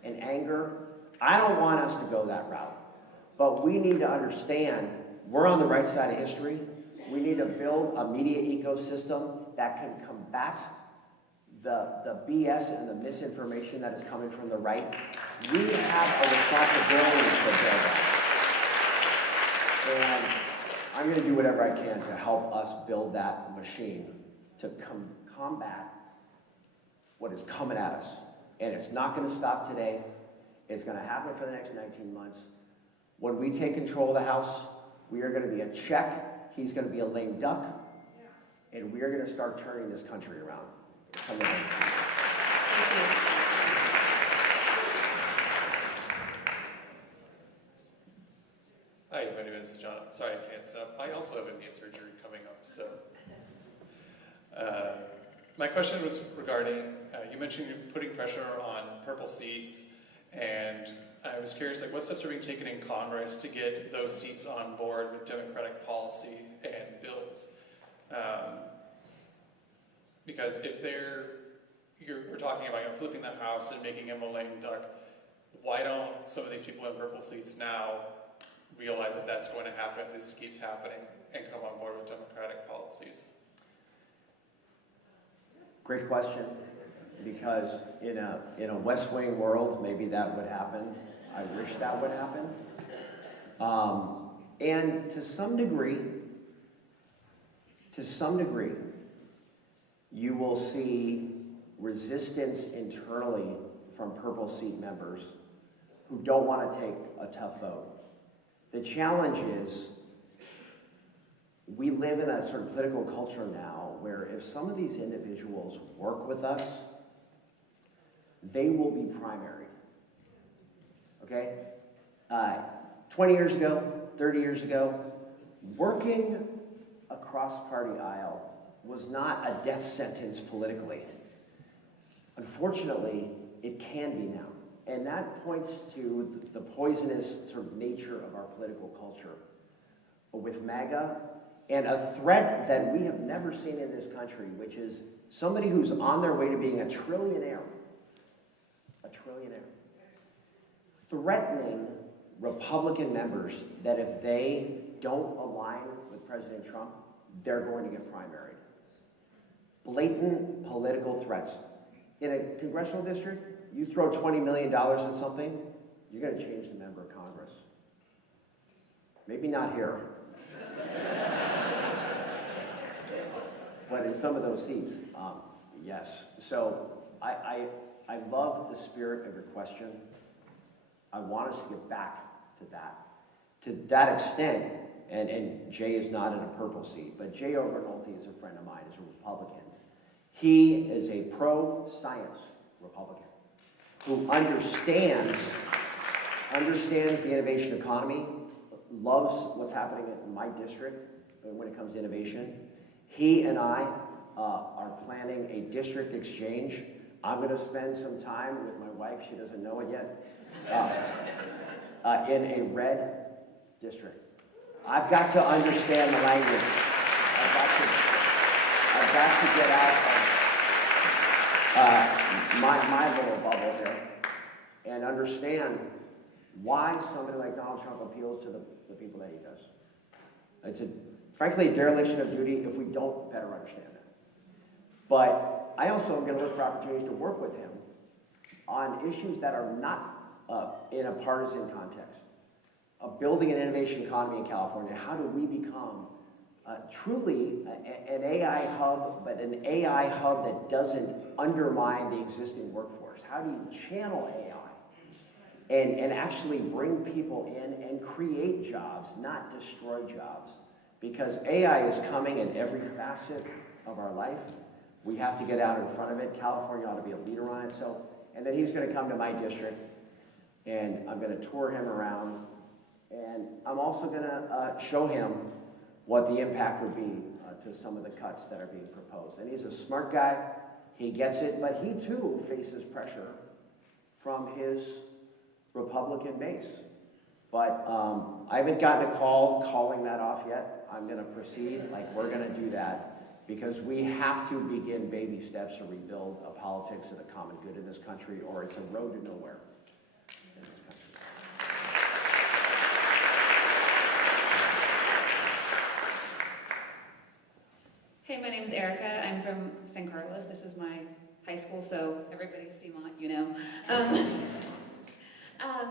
and anger. I don't want us to go that route. But we need to understand we're on the right side of history. We need to build a media ecosystem that can combat the BS and the misinformation that is coming from the right. We have a responsibility to build that. And I'm going to do whatever I can to help us build that machine to combat what is coming at us. And it's not going to stop today. It's going to happen for the next 19 months. When we take control of the House, we are going to be a check. He's going to be a lame duck. And we are going to start turning this country around. Thank you. Hi, my name is John. Sorry, I can't stop. I also have a knee surgery coming up, so. My question was regarding, you mentioned you're putting pressure on purple seats, and I was curious, like, what steps are being taken in Congress to get those seats on board with Democratic policy and bills? Because if we're talking about flipping the House and making him a lame duck, why don't some of these people in purple seats now realize that that's going to happen if this keeps happening and come on board with Democratic policies? Great question, because in a West Wing world, maybe that would happen. I wish that would happen. And to some degree, you will see resistance internally from purple seat members who don't want to take a tough vote. The challenge is we live in a sort of political culture now where if some of these individuals work with us, they will be primary. Okay? 20 years ago, 30 years ago, working across party aisle was not a death sentence politically. Unfortunately, it can be now. And that points to the poisonous sort of nature of our political culture with MAGA, and a threat that we have never seen in this country, which is somebody who's on their way to being a trillionaire, threatening Republican members that if they don't align with President Trump, they're going to get primaried. Blatant political threats. In a congressional district, you throw $20 million at something, you're going to change the member of Congress. Maybe not here. But in some of those seats, yes. So I love the spirit of your question. I want us to get back to that. To that extent, and Jay is not in a purple seat, but Jay Overnolte is a friend of mine, is a Republican. He is a pro-science Republican who understands the innovation economy, loves what's happening in my district when it comes to innovation. He and I are planning a district exchange. I'm going to spend some time with my wife, she doesn't know it yet, in a red district. I've got to understand the language. I've got to get out of my little bubble here and understand why somebody like Donald Trump appeals to the people that he does. It's frankly a dereliction of duty if we don't better understand that. But I also am going to look for opportunities to work with him on issues that are not in a partisan context. Building an innovation economy in California. How do we become truly an AI hub, but an AI hub that doesn't undermine the existing workforce? How do you channel AI and actually bring people in and create jobs, not destroy jobs? Because AI is coming in every facet of our life. We have to get out in front of it. California ought to be a leader on it. So, and then he's going to come to my district, and I'm going to tour him around, and I'm also going to show him what the impact would be to some of the cuts that are being proposed. And he's a smart guy. He gets it, but he too faces pressure from his Republican base. But I haven't gotten a call calling that off yet. I'm going to proceed like we're going to do that because we have to begin baby steps to rebuild a politics of the common good in this country, or it's a road to nowhere in this country. Hey, my name is Erica. I'm from San Carlos. This is my high school, so everybody's CMOT, you know.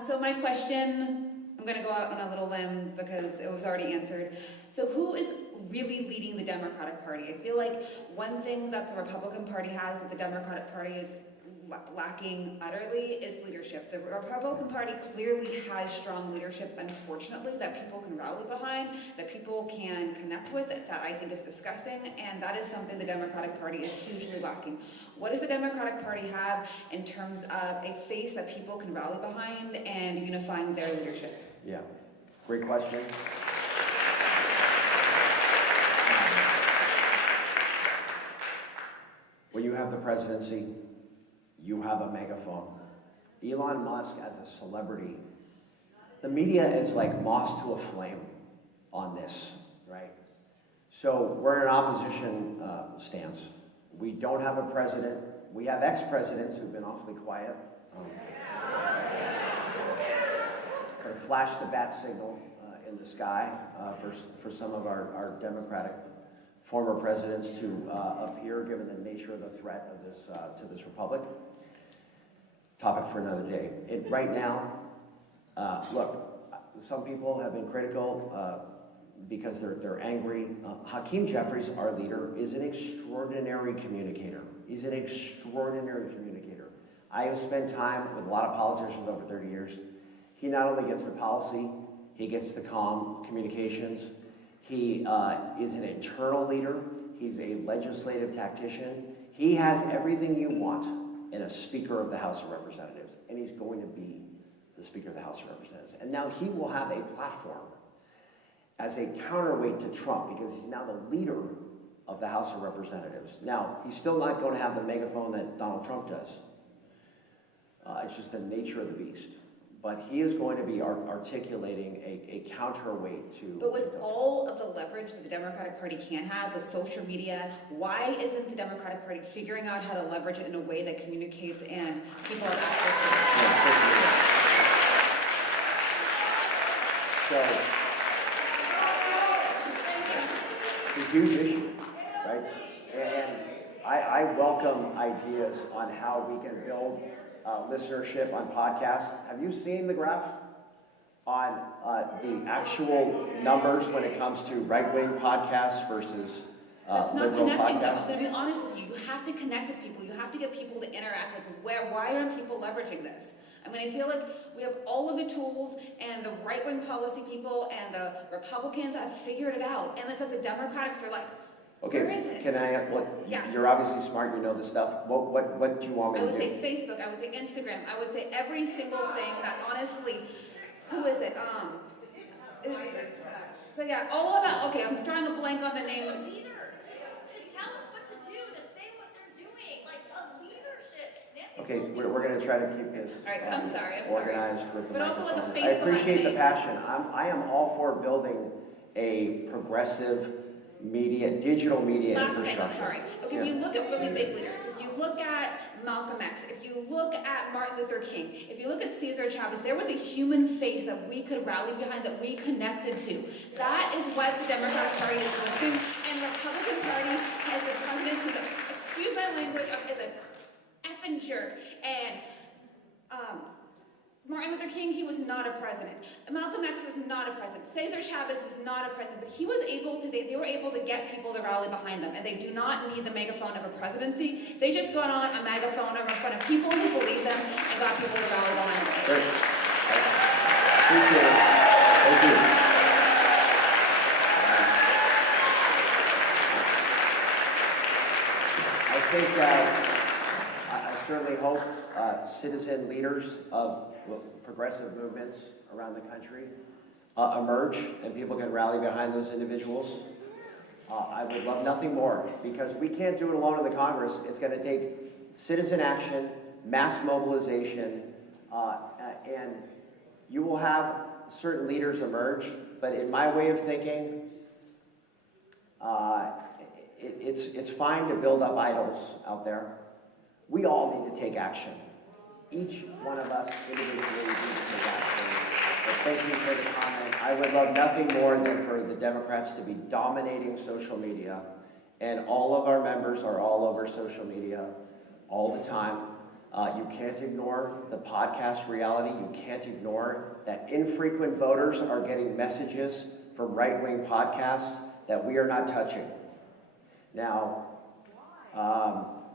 So my question, I'm going to go out on a little limb because it was already answered. So who is really leading the Democratic Party? I feel like one thing that the Republican Party has that the Democratic Party is lacking utterly is leadership. The Republican Party clearly has strong leadership, unfortunately, that people can rally behind, that people can connect with, that I think is disgusting, and that is something the Democratic Party is hugely lacking. What does the Democratic Party have in terms of a face that people can rally behind and unifying their leadership? Yeah, great question. When you have the presidency, you have a megaphone. Elon Musk as a celebrity, the media is like moss to a flame on this, right? So we're in an opposition stance. We don't have a president. We have ex-presidents who've been awfully quiet. Kind of flash the bat signal in the sky for some of our Democratic former presidents to appear, given the nature of the threat of this to this republic. Topic for another day. Right now, look, some people have been critical because they're angry. Hakeem Jeffries, our leader, is an extraordinary communicator. He's an extraordinary communicator. I have spent time with a lot of politicians over 30 years. He not only gets the policy, he gets the calm communications. He is an internal leader. He's a legislative tactician. He has everything you want in a Speaker of the House of Representatives, and he's going to be the Speaker of the House of Representatives. And now he will have a platform as a counterweight to Trump, because he's now the leader of the House of Representatives. Now, he's still not going to have the megaphone that Donald Trump does. It's just the nature of the beast. But he is going to be articulating a counterweight to... But with all of the leverage that the Democratic Party can have with social media, why isn't the Democratic Party figuring out how to leverage it in a way that communicates and people have access to it? So, it's a huge issue, right? And I welcome ideas on how we can build listenership on podcasts. Have you seen the graph on the actual numbers when it comes to right-wing podcasts versus That's not liberal connecting them. podcasts? To be honest with you, you have to connect with people. You have to get people to interact. Like, why aren't people leveraging this? I mean, I feel like we have all of the tools, and the right-wing policy people and the Republicans have figured it out. And it's like the Democrats are like, Okay, where is it? can I, Yes. You're obviously smart, you know this stuff. What do you want me I to would do? say Facebook, I would say Instagram, I would say every single thing that honestly, who is it? So yeah, all of that, okay, I'm trying to blank on the name. Leader, to tell us what to do, to say what they're doing, like a leadership. Okay, we're going to try to keep this All right, I'm sorry. organized with the But also with the microphones. face I appreciate behind the the passion. I am all for building a progressive media, digital media Last thing, infrastructure. I'm sorry. Okay, if you look at really big leaders, if you look at Malcolm X, if you look at Martin Luther King, if you look at Cesar Chavez, there was a human face that we could rally behind, that we connected to. That is what the Democratic Party is doing, and the Republican Party has a president who's, excuse my language, is an effing jerk. And Martin Luther King, he was not a president. Malcolm X was not a president. Cesar Chavez was not a president. But he was able to, they were able to get people to rally behind them. And they do not need the megaphone of a presidency. They just got on a megaphone in front of people who believe them and got people to rally behind them. Great. Appreciate it. Thank you. I think I certainly hope citizen leaders of progressive movements around the country emerge and people can rally behind those individuals. I would love nothing more, because we can't do it alone in the Congress. It's going to take citizen action, mass mobilization, and you will have certain leaders emerge, but in my way of thinking, it's fine to build up idols out there. We all need to take action. Each one of us individually needs to take action. But thank you for the comment. I would love nothing more than for the Democrats to be dominating social media, and all of our members are all over social media all the time. You can't ignore the podcast reality. You can't ignore that infrequent voters are getting messages from right-wing podcasts that we are not touching. Now,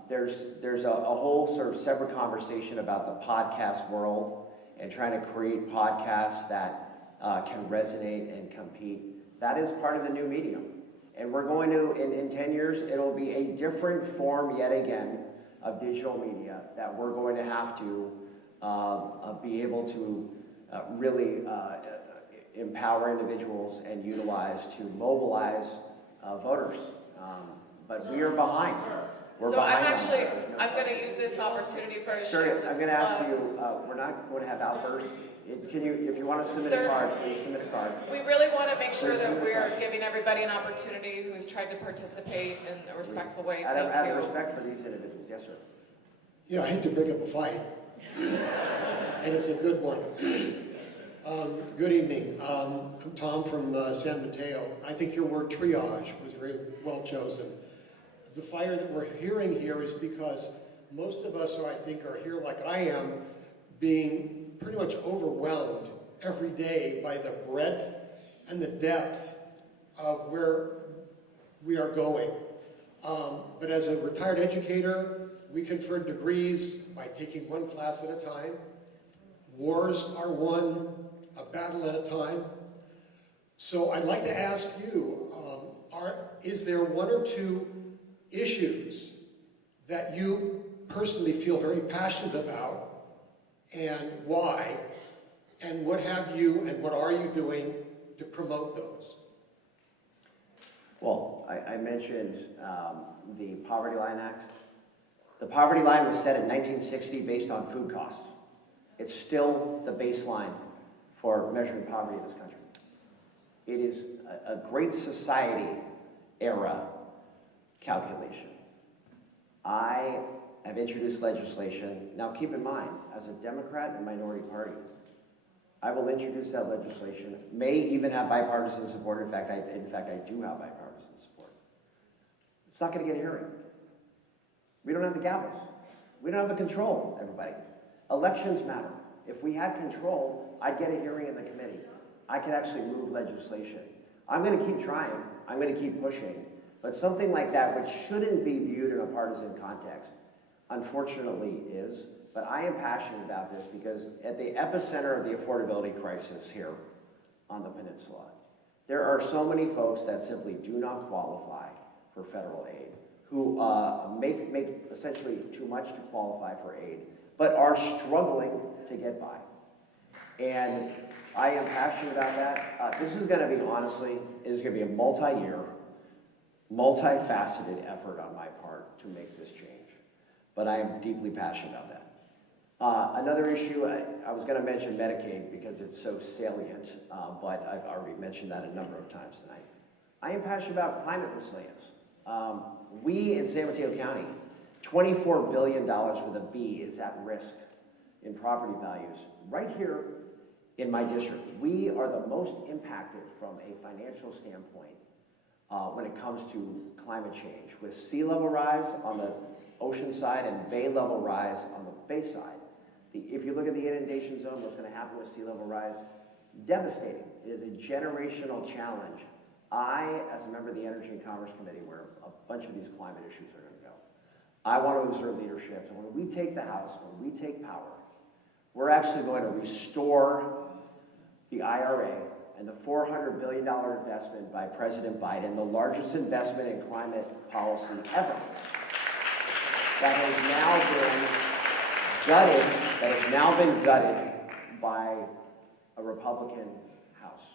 there's a whole sort of separate conversation about the podcast world and trying to create podcasts that can resonate and compete. That is part of the new medium. And we're going to, in 10 years, it'll be a different form yet again of digital media that we're going to have to be able to really empower individuals and utilize to mobilize voters. But we are behind. We're So behind I'm going to use this opportunity for a Sir, shameless I'm going to ask plug. you, we're not going to have outbursts. Can you, if you want to submit Sir, a card, please submit a card. We really want to make sure Please that submit a we're card. giving everybody an opportunity who's tried to participate in a respectful way. Out Thank of you. respect for these individuals, yes, sir. Yeah, I hate to bring up a fight, and it's a good one. Good evening. I'm Tom from San Mateo. I think your word triage was very well chosen. The fire that we're hearing here is because most of us are here like I am, being pretty much overwhelmed every day by the breadth and the depth of where we are going. But as a retired educator, we confer degrees by taking one class at a time. Wars are won a battle at a time. So I'd like to ask you, is there one or two issues that you personally feel very passionate about, and why, and what have you and what are you doing to promote those? Well, I mentioned the Poverty Line Act. The poverty line was set in 1960 based on food costs. It's still the baseline for measuring poverty in this country. It is a Great Society era calculation. I have introduced legislation. Now keep in mind, as a Democrat and minority party, I will introduce that legislation, may even have bipartisan support. In fact, I do have bipartisan support. It's not going to get a hearing. We don't have the gavels. We don't have the control, everybody. Elections matter. If we had control, I'd get a hearing in the committee. I could actually move legislation. I'm going to keep trying. I'm going to keep pushing. But something like that, which shouldn't be viewed in a partisan context, unfortunately is. But I am passionate about this because at the epicenter of the affordability crisis here on the peninsula, there are so many folks that simply do not qualify for federal aid, who make essentially too much to qualify for aid, but are struggling to get by. And I am passionate about that. This is going to be, honestly, it is going to be a multi-year, multifaceted effort on my part to make this change. But I am deeply passionate about that. Another issue, I was going to mention Medicaid because it's so salient, but I've already mentioned that a number of times tonight. I am passionate about climate resilience. We in San Mateo County, $24 billion with a B is at risk in property values right here in my district. We are the most impacted from a financial standpoint when it comes to climate change, with sea level rise on the ocean side and bay level rise on the bay side. If you look at the inundation zone, what's going to happen with sea level rise? Devastating. It is a generational challenge. I, as a member of the Energy and Commerce Committee, where a bunch of these climate issues are going to go, I want to exert leadership. So when we take the House, when we take power, we're actually going to restore the IRA and the $400 billion investment by President Biden, the largest investment in climate policy ever, that has now been gutted by a Republican House.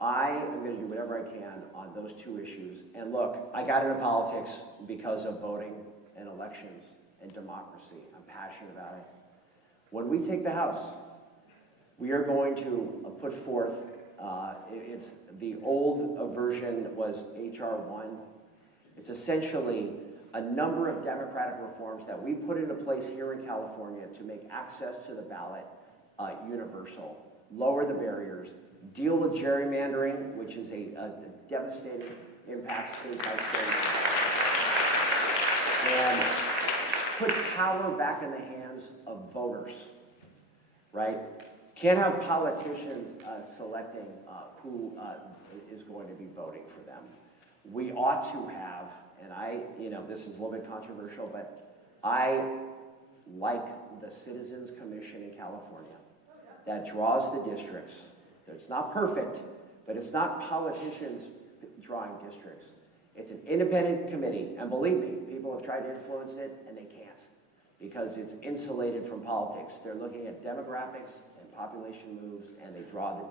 I am going to do whatever I can on those two issues. And look, I got into politics because of voting and elections and democracy. I'm passionate about it. When we take the House, we are going to put forth, it's the old version was H.R. 1. It's essentially a number of democratic reforms that we put into place here in California to make access to the ballot universal, lower the barriers, deal with gerrymandering, which is a devastating impact state by state, and put power back in the hands of voters, right? Can't have politicians selecting who is going to be voting for them. We ought to have, and this is a little bit controversial, but I like the Citizens Commission in California that draws the districts. It's not perfect, but it's not politicians drawing districts. It's an independent committee, and believe me, people have tried to influence it, and they can't, because it's insulated from politics. They're looking at demographics and population moves, and they draw the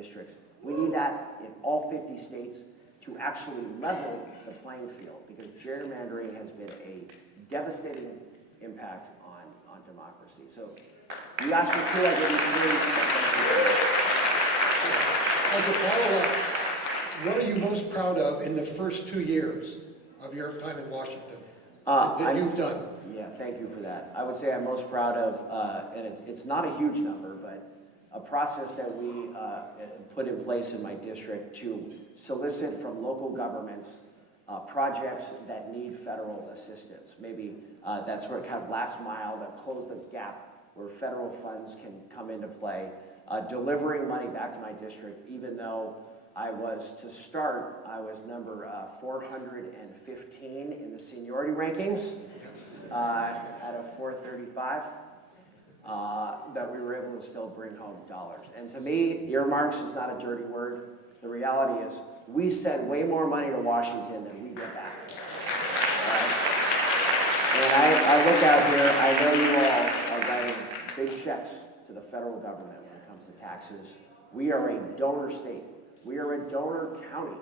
districts. We need that in all 50 states to actually level the playing field, because gerrymandering has been a devastating impact on democracy. So you asked for two, I give you three. As a follow-up, what are you most proud of in the first 2 years of your time in Washington that you've done? Yeah, thank you for that. I would say I'm most proud of, and it's not a huge number, but a process that we put in place in my district to solicit from local governments projects that need federal assistance. Maybe that sort of kind of last mile, that close the gap where federal funds can come into play. Delivering money back to my district, even though I was number 415 in the seniority rankings out of 435, that we were able to still bring home dollars. And to me, earmarks is not a dirty word. The reality is we send way more money to Washington than we get back. And I look out here, I know you all are writing big checks to the federal government when it comes to taxes. We are a donor state. We are a donor county.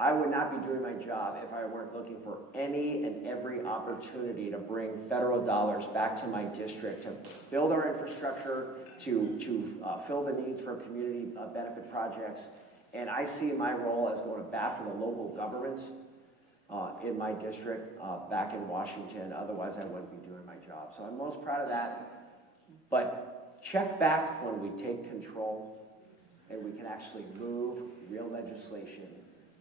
I would not be doing my job if I weren't looking for any and every opportunity to bring federal dollars back to my district, to build our infrastructure, to fill the needs for community benefit projects. And I see my role as going to bat for the local governments in my district back in Washington. Otherwise, I wouldn't be doing my job. So I'm most proud of that. But check back when we take control and we can actually move real legislation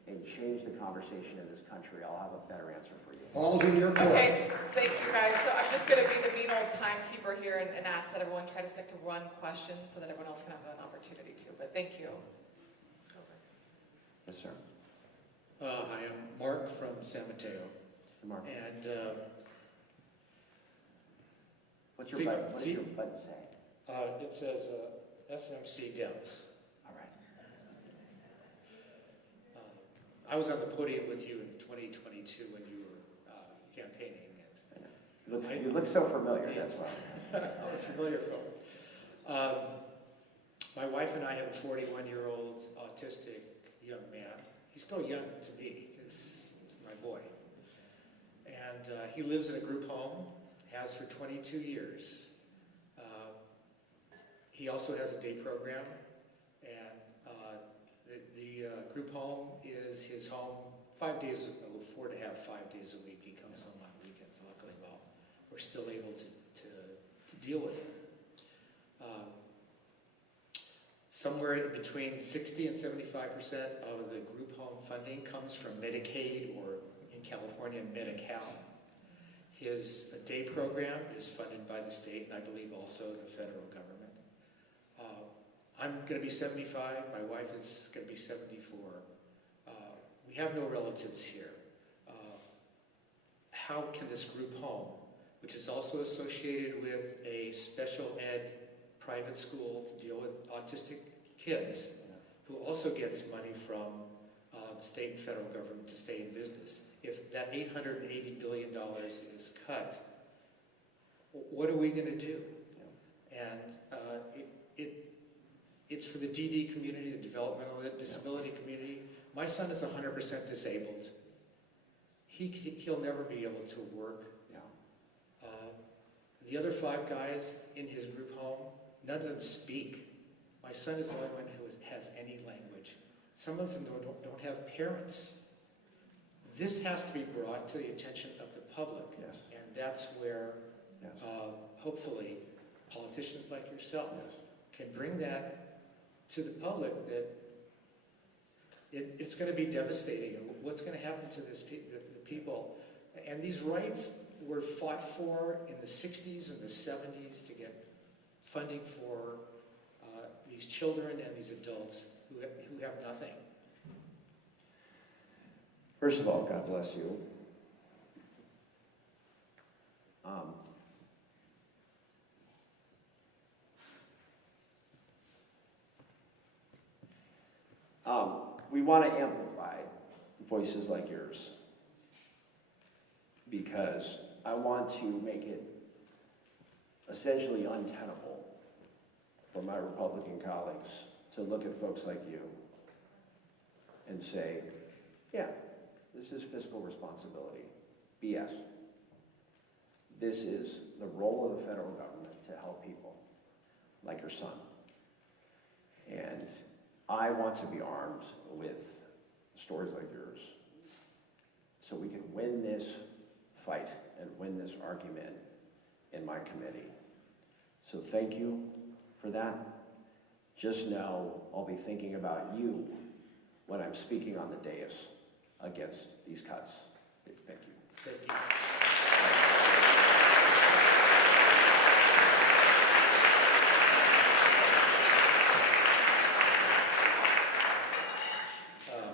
and change the conversation in this country. I'll have a better answer for you. Ball's in your court. Okay, thank you guys. So I'm just going to be the mean old timekeeper here and ask that everyone try to stick to one question so that everyone else can have an opportunity to. But thank you. Let's go over. Yes, sir. Hi, I'm Mark from San Mateo. Mark. And What's your button? What does your button say? It says SMC Dems. All right. I was on the podium with you in 2022 when you were campaigning. You look so familiar, that's why. I'm a familiar fellow. My wife and I have a 41-year-old autistic young man. He's still young to me because he's my boy. And he lives in a group home, has for 22 years. He also has a day program, and the group home is his home 5 days, 4 to have 5 days a week. He comes home on weekends, luckily. Well, we're still able to deal with him. Somewhere in between 60 and 75% of the group home funding comes from Medicaid, or in California, Medi-Cal. His day program is funded by the state, and I believe also the federal government. I'm going to be 75. My wife is going to be 74. We have no relatives here. How can this group home, which is also associated with a special ed private school to deal with autistic kids, who also gets money from the state and federal government to stay in business, if that $880 billion is cut, what are we going to do? And it's for the DD community, the developmental disability community. My son is 100% disabled. He'll never be able to work. The other 5 guys in his group home, none of them speak. My son is the only one who has any language. Some of them don't have parents. This has to be brought to the attention of the public. Yes. And that's where, Yes. hopefully, politicians like yourself can bring that to the public, that it's going to be devastating. What's going to happen to the people? And these rights were fought for in the 60s and the 70s to get funding for these children and these adults who have nothing. First of all, God bless you. We want to amplify voices like yours because I want to make it essentially untenable for my Republican colleagues to look at folks like you and say, yeah, this is fiscal responsibility. BS. This is the role of the federal government to help people like your son. And I want to be armed with stories like yours so we can win this fight and win this argument in my committee. So thank you for that. Just know I'll be thinking about you when I'm speaking on the dais against these cuts. Thank you. Thank you.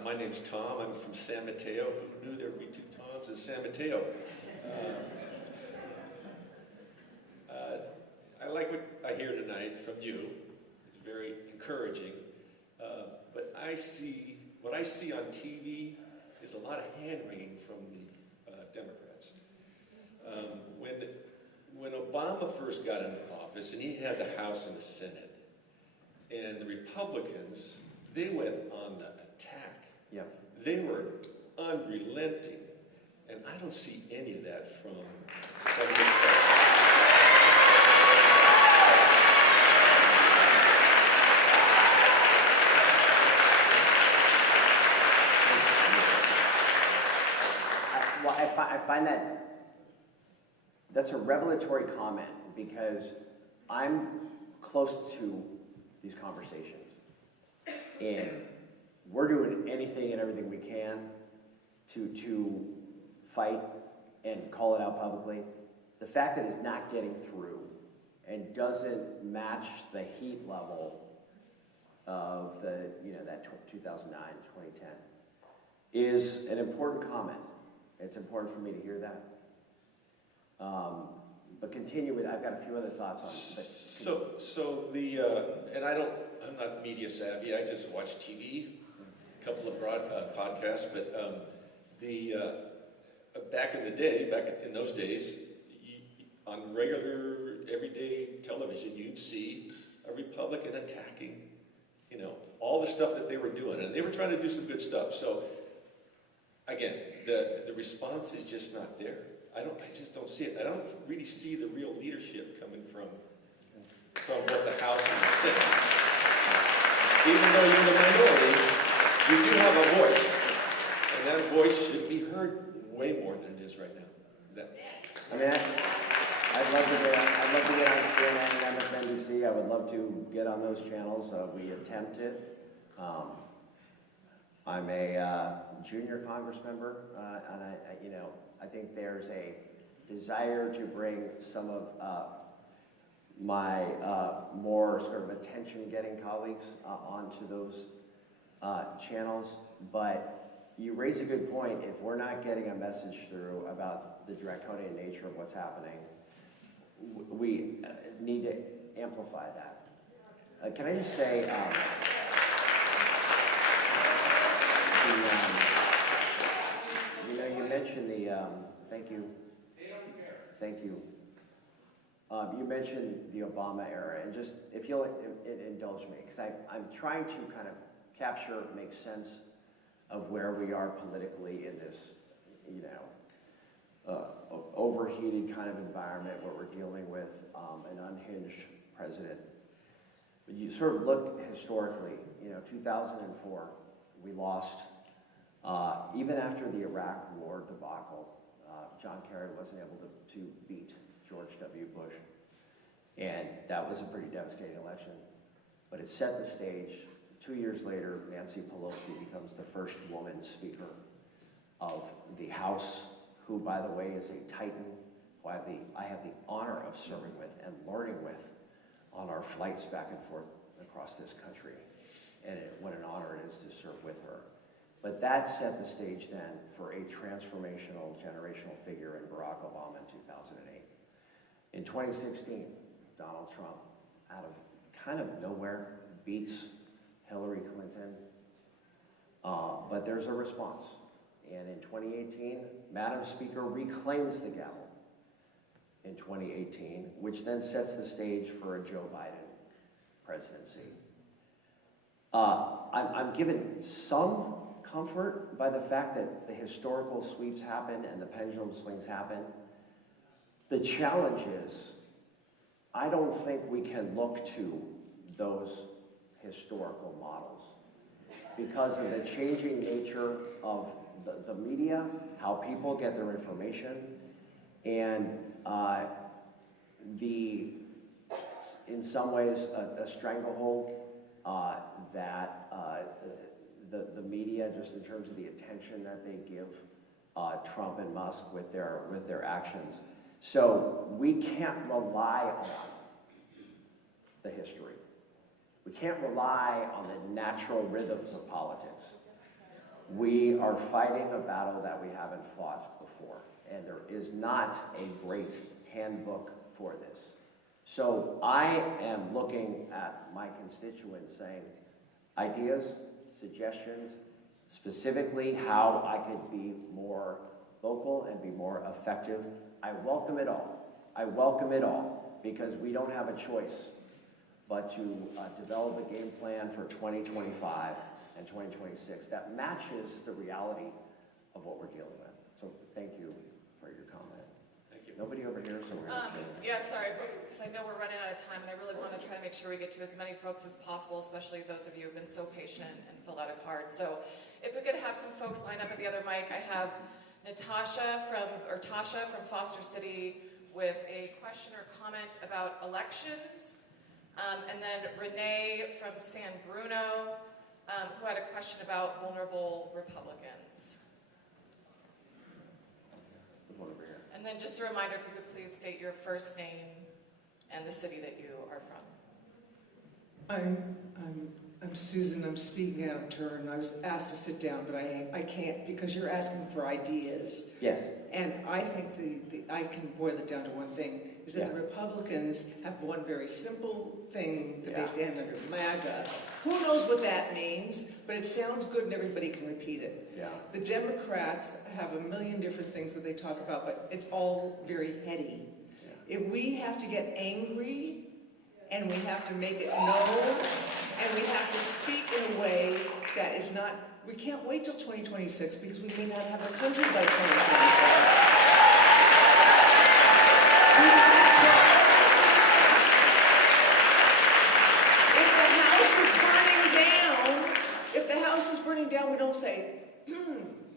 My name's Tom. I'm from San Mateo. Who knew there would be 2 Toms in San Mateo? I like what I hear tonight from you. It's very encouraging. But what I see on TV is a lot of hand-wringing from the Democrats. When Obama first got into office, and he had the House and the Senate, and the Republicans, they went on the attack. Yep. They were unrelenting. And I don't see any of that from this side. I find that's a revelatory comment because I'm close to these conversations. And we're doing anything and everything we can to fight and call it out publicly. The fact that it's not getting through and doesn't match the heat level of that 2009, 2010 is an important comment. It's important for me to hear that. But continue with, I've got a few other thoughts on it. So and I'm not media savvy, I just watch TV, a couple of podcasts, but back in the day, in those days, on regular, everyday television, you'd see a Republican attacking, all the stuff that they were doing, and they were trying to do some good stuff. So, again, the response is just not there. I just don't see it. I don't really see the real leadership coming from what the House and the Senate. Even though you're the minority, you do have a voice, and that voice should be heard way more than it is right now. I'd love to get on CNN and MSNBC. I would love to get on those channels. We attempt it. I'm a junior Congress member, and I think there's a desire to bring some of my more sort of attention-getting colleagues onto those channels. But you raise a good point. If we're not getting a message through about the draconian nature of what's happening, we need to amplify that. Can I just say, you mentioned thank you. Thank you. You mentioned the Obama era, and just, if you'll indulge me, because I'm trying to kind of capture, make sense of where we are politically in this, overheated kind of environment where we're dealing with an unhinged president. But you sort of look historically, 2004, we lost, even after the Iraq War debacle, John Kerry wasn't able to beat George W. Bush. And that was a pretty devastating election. But it set the stage. 2 years later, Nancy Pelosi becomes the first woman speaker of the House, who, by the way, is a titan who I have the honor of serving with and learning with on our flights back and forth across this country. And what an honor it is to serve with her. But that set the stage then for a transformational, generational figure in Barack Obama in 2008. In 2016, Donald Trump, out of kind of nowhere, beats Hillary Clinton. But there's a response. And in 2018, Madam Speaker reclaims the gavel in 2018, which then sets the stage for a Joe Biden presidency. I'm given some comfort by the fact that the historical sweeps happen and the pendulum swings happen. The challenge is, I don't think we can look to those historical models because of the changing nature of the media, how people get their information, and in some ways, a stranglehold that the media, just in terms of the attention that they give Trump and Musk with their actions. So we can't rely on the history. We can't rely on the natural rhythms of politics. We are fighting a battle that we haven't fought before, and there is not a great handbook for this. So I am looking at my constituents saying, ideas, suggestions, specifically how I could be more vocal and be more effective. I welcome it all. I welcome it all because we don't have a choice but to develop a game plan for 2025 in 2026 that matches the reality of what we're dealing with. So thank you for your comment. Thank you. Nobody over here, so we're going to stay. Yeah, sorry, because I know we're running out of time, and I really want to try to make sure we get to as many folks as possible, especially those of you who've been so patient and filled out a card. So if we could have some folks line up at the other mic. I have Tasha from Foster City with a question or comment about elections, and then Renee from San Bruno, who had a question about vulnerable Republicans. And then just a reminder, if you could please state your first name and the city that you are from. I'm Susan. I'm speaking out of turn. I was asked to sit down, but I can't because you're asking for ideas. Yes. And I think I can boil it down to one thing, is that the Republicans have one very simple thing that they stand under, MAGA. Who knows what that means, but it sounds good and everybody can repeat it. Yeah. The Democrats have a million different things that they talk about, but it's all very heady. Yeah. If we have to get angry, and we have to make it known, and we have to speak in a way that is not, we can't wait till 2026 because we may not have a country by 2026. We have to talk. If the house is burning down, we don't say,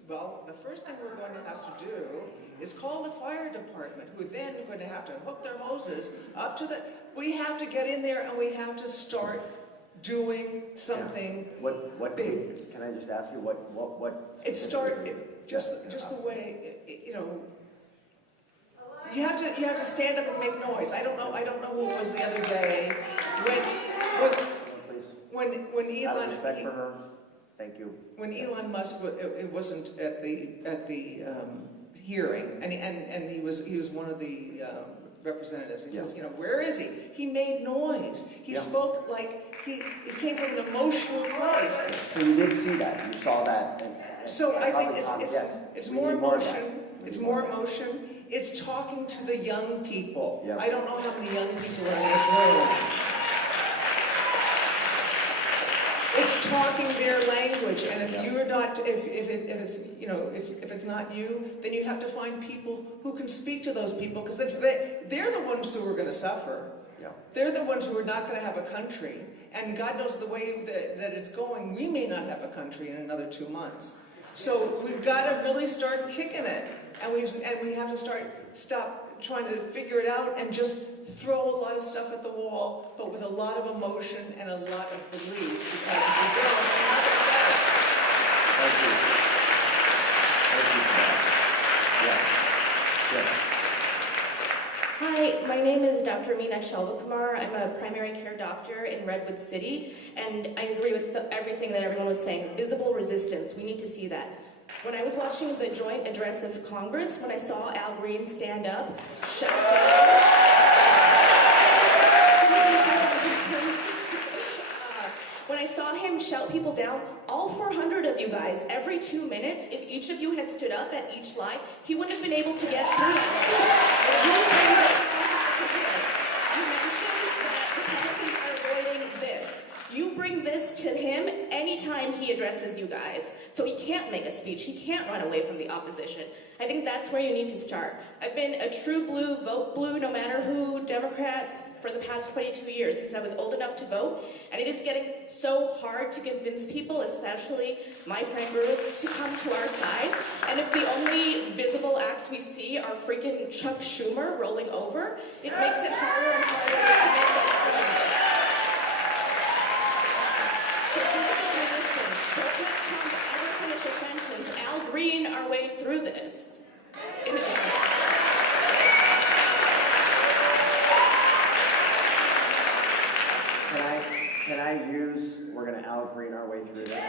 well, the first thing we're going to have to do is call the fire department, who then are going to have to hook their hoses up to the... We have to get in there and we have to start doing something big. Can I just ask you what just the way, you know, you have to stand up and make noise. I don't know who it was the other day when Elon... Out of respect for her. Thank you. When Elon Musk, it wasn't at the hearing, and he was one of the representatives. He says, you know, where is he? He made noise. He spoke like he came from an emotional place. So you did see that. You saw that. So I think it's more emotion. It's more emotion. It's talking to the young people. Yep. I don't know how many young people are in this room. It's talking their language, and if you're not, if it's you know, if it's not you, then you have to find people who can speak to those people, because they're the ones who are going to suffer. Yeah. They're the ones who are not going to have a country, and God knows the way that it's going. We may not have a country in another 2 months, so we've got to really start kicking it, and we have to stop trying to figure it out and just throw a lot of stuff at the wall, but with a lot of emotion and a lot of belief, because if we don't, we're not going to get it. Thank you. Thank you for that. Yeah. Hi, my name is Dr. Meena Shalvakumar. I'm a primary care doctor in Redwood City, and I agree with everything that everyone was saying. Visible resistance, we need to see that. When I was watching the joint address of Congress, when I saw Al Green stand up, shout down, when I saw him shout people down, all 400 of you guys, every 2 minutes, if each of you had stood up at each line, he wouldn't have been able to get through that speech. You mentioned that Republicans are avoiding this. You bring this to him anytime he addresses you guys. So he can't make a speech. He can't run away from the opposition. I think that's where you need to start. I've been a true blue, vote blue, no matter who, Democrats, for the past 22 years, since I was old enough to vote. And it is getting so hard to convince people, especially my friend group, to come to our side. And if the only visible acts we see are freaking Chuck Schumer rolling over, it makes it harder and harder to make that. So visible resistance. Don't let Trump ever finish a sentence. Al Green our way through this. In addition. Can I use, we're going to Al Green our way through this?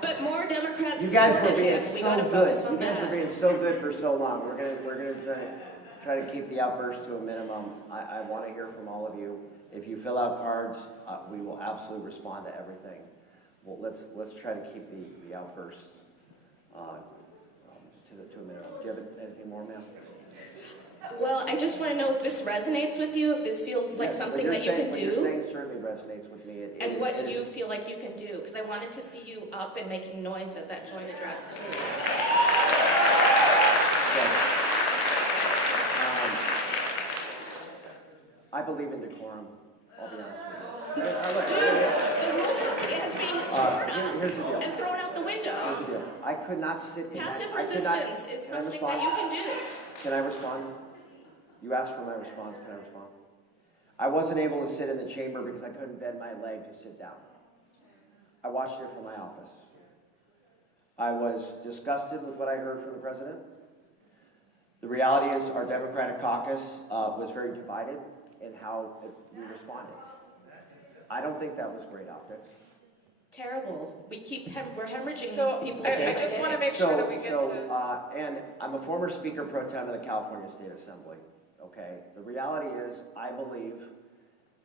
But more Democrats. You guys were being so good. You guys were being so good for so long. We're gonna try to keep the outbursts to a minimum. I want to hear from all of you. If you fill out cards, we will absolutely respond to everything. Well, let's try to keep the outbursts to a minimum. Do you have anything more, ma'am? Well, I just want to know if this resonates with you, if this feels like something that you can What do. you're saying certainly resonates with me. And what you feel like you can do, because I wanted to see you up and making noise at that joint address too. I believe in decorum, I'll be honest with you. The rule book is being torn Here's the deal. up and thrown out the window. Here's the deal. I could not sit in Passive I could not- resistance is Can I something respond? that you can do. Can I respond? You asked for my response, can I respond? I wasn't able to sit in the chamber because I couldn't bend my leg to sit down. I watched it from my office. I was disgusted with what I heard from the president. The reality is our Democratic caucus was very divided in how we responded. I don't think that was great optics. Terrible. We're hemorrhaging So, people. I just want to make sure that we get to... And I'm a former Speaker Pro Tem of the California State Assembly, okay? The reality is, I believe,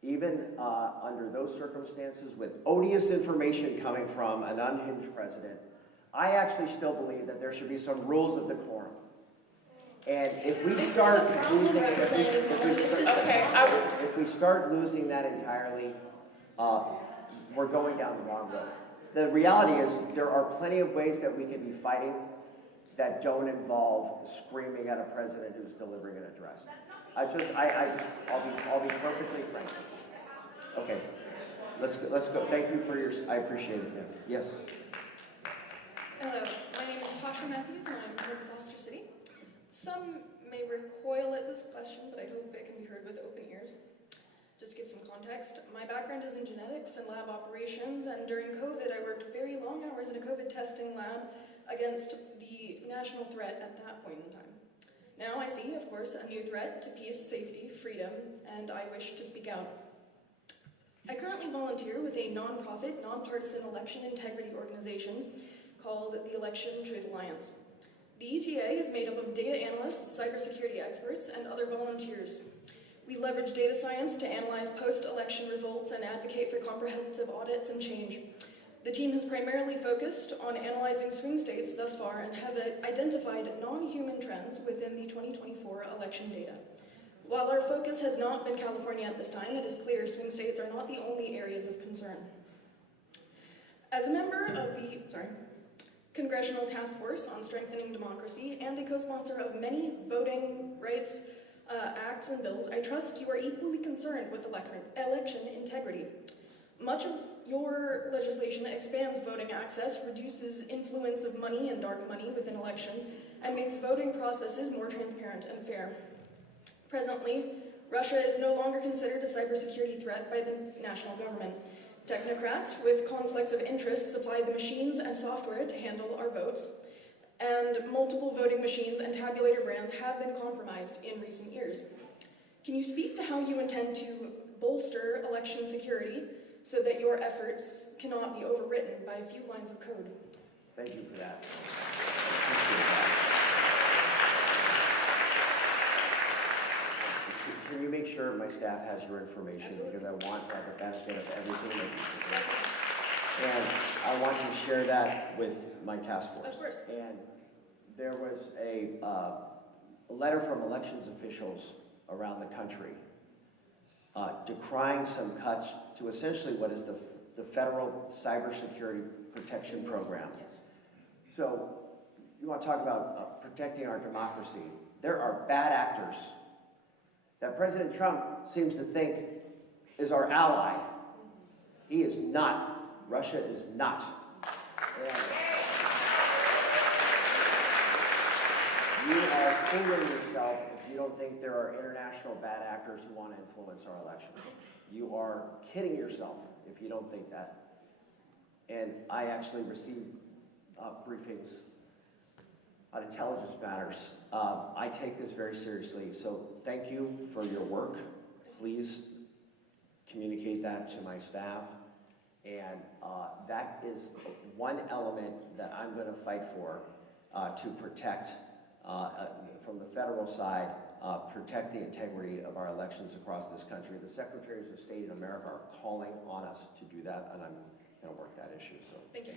even under those circumstances, with odious information coming from an unhinged president, I actually still believe that there should be some rules of decorum. And if we start losing, if we start losing that entirely, we're going down the wrong road. The reality is there are plenty of ways that we can be fighting that don't involve screaming at a president who's delivering an address. I'll be perfectly frank. Okay, let's go. Thank you for your. I appreciate it. Yes. Hello, my name is Tasha Matthews, and I'm from Foster City. Some may recoil at this question, but I hope it can be heard with open ears. Just to give some context, my background is in genetics and lab operations, and during COVID, I worked very long hours in a COVID testing lab against the national threat at that point in time. Now I see, of course, a new threat to peace, safety, freedom, and I wish to speak out. I currently volunteer with a nonprofit, nonpartisan election integrity organization called the Election Truth Alliance. The ETA is made up of data analysts, cybersecurity experts, and other volunteers. We leverage data science to analyze post-election results and advocate for comprehensive audits and change. The team has primarily focused on analyzing swing states thus far and have identified non-human trends within the 2024 election data. While our focus has not been California at this time, it is clear swing states are not the only areas of concern. As a member of the Congressional Task Force on Strengthening Democracy and a co-sponsor of many voting rights acts and bills, I trust you are equally concerned with election integrity. Much of your legislation expands voting access, reduces influence of money and dark money within elections, and makes voting processes more transparent and fair. Presently, Russia is no longer considered a cybersecurity threat by the national government. Technocrats with conflicts of interest supply the machines and software to handle our votes, and multiple voting machines and tabulator brands have been compromised in recent years. Can you speak to how you intend to bolster election security so that your efforts cannot be overwritten by a few lines of code? Thank you for that. Can you make sure my staff has your information? Absolutely. Because I want to have the benefit of everything that you say. And I want to share that with my task force. Of course. And there was a letter from elections officials around the country decrying some cuts to essentially what is the federal cybersecurity protection program. Yes. So you want to talk about protecting our democracy. There are bad actors that President Trump seems to think is our ally. He is not. Russia is not. And you are fooling yourself if you don't think there are international bad actors who want to influence our elections. You are kidding yourself if you don't think that. And I actually received briefings on intelligence matters. I take this very seriously, so thank you for your work. Please communicate that to my staff. And that is one element that I'm going to fight for to protect, from the federal side, protect the integrity of our elections across this country. The Secretaries of State in America are calling on us to do that, and I'm going to work that issue. So thank you.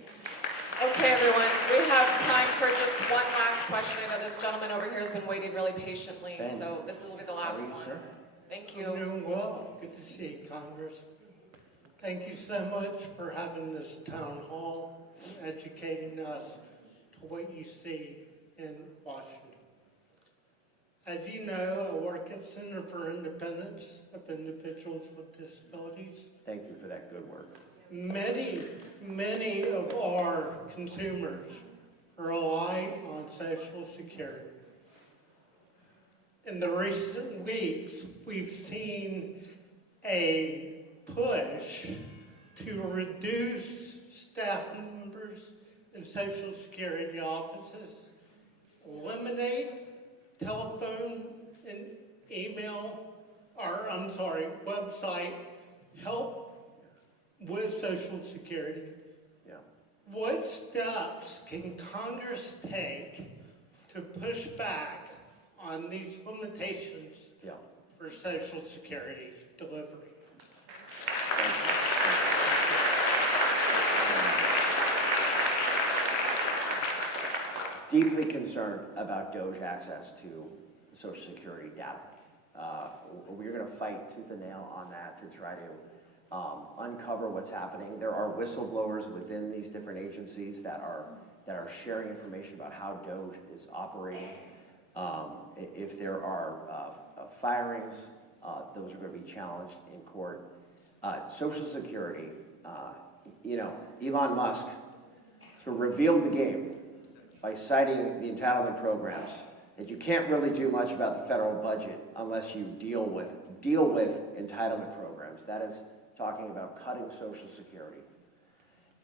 Okay, everyone, we have time for just one last question. I know this gentleman over here has been waiting really patiently, Ben. so this will be the last How are you, one. sir? Thank you. I'm doing well. Good to see you, Congress. Thank you so much for having this town hall and educating us to what you see in Washington. As you know, I work at Center for Independence of Individuals with Disabilities. Thank you for that good work. Many of our consumers rely on Social Security. In the recent weeks, we've seen a push to reduce staff members in Social Security offices, eliminate telephone and email, website help with Social Security. Yeah. What steps can Congress take to push back on these limitations for Social Security delivery? Deeply concerned about DOJ access to Social Security data. We're going to fight tooth and nail on that to try to uncover what's happening. There are whistleblowers within these different agencies that are sharing information about how DOJ is operating. If there are firings, those are going to be challenged in court. Social Security, Elon Musk sort of revealed the game by citing the entitlement programs, that you can't really do much about the federal budget unless you deal with entitlement programs. That is talking about cutting Social Security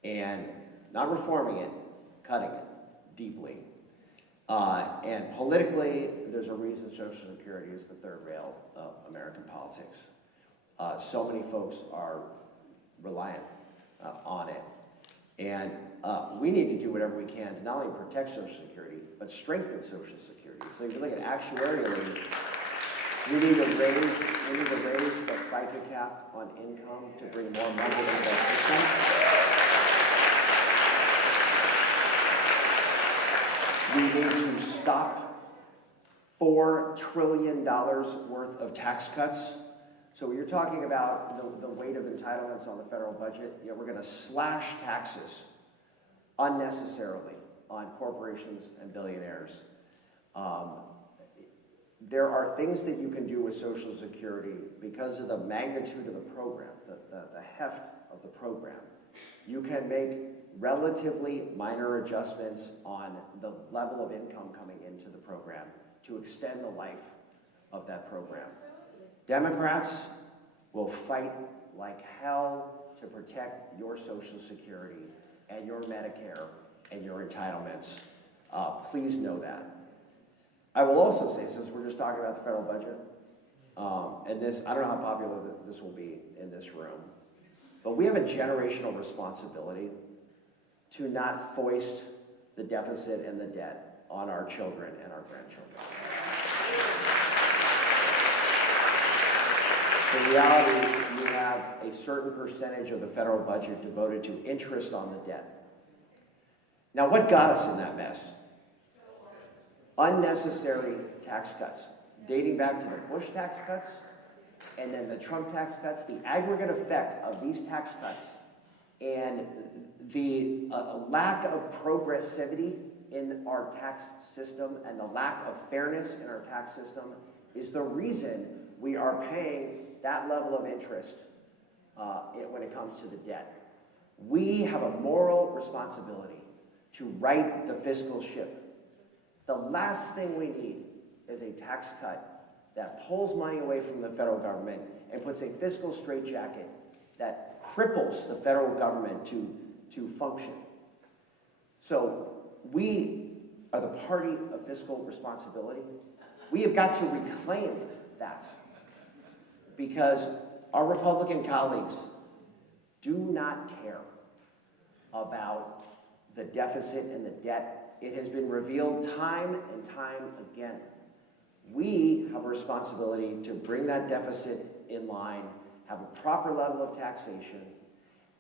and not reforming it, cutting it deeply. And politically, there's a reason Social Security is the third rail of American politics. So many folks are reliant on it. And we need to do whatever we can to not only protect Social Security, but strengthen Social Security. So if you look at actuarially, we need to raise the FICA cap on income to bring more money into the system. We need to stop $4 trillion worth of tax cuts. So when you're talking about the weight of entitlements on the federal budget, we're going to slash taxes unnecessarily on corporations and billionaires. There are things that you can do with Social Security because of the magnitude of the program, the heft of the program. You can make relatively minor adjustments on the level of income coming into the program to extend the life of that program. Democrats will fight like hell to protect your Social Security and your Medicare and your entitlements. Please know that. I will also say, since we're just talking about the federal budget, and this, I don't know how popular this will be in this room, but we have a generational responsibility to not foist the deficit and the debt on our children and our grandchildren. The reality is you have a certain percentage of the federal budget devoted to interest on the debt. Now, what got us in that mess? Unnecessary tax cuts, dating back to the Bush tax cuts and then the Trump tax cuts. The aggregate effect of these tax cuts and the lack of progressivity in our tax system and the lack of fairness in our tax system is the reason we are paying that level of interest when it comes to the debt. We have a moral responsibility to right the fiscal ship. The last thing we need is a tax cut that pulls money away from the federal government and puts a fiscal straitjacket that cripples the federal government to function. So we are the party of fiscal responsibility. We have got to reclaim that because our Republican colleagues do not care about the deficit and the debt. It has been revealed time and time again. We have a responsibility to bring that deficit in line, have a proper level of taxation,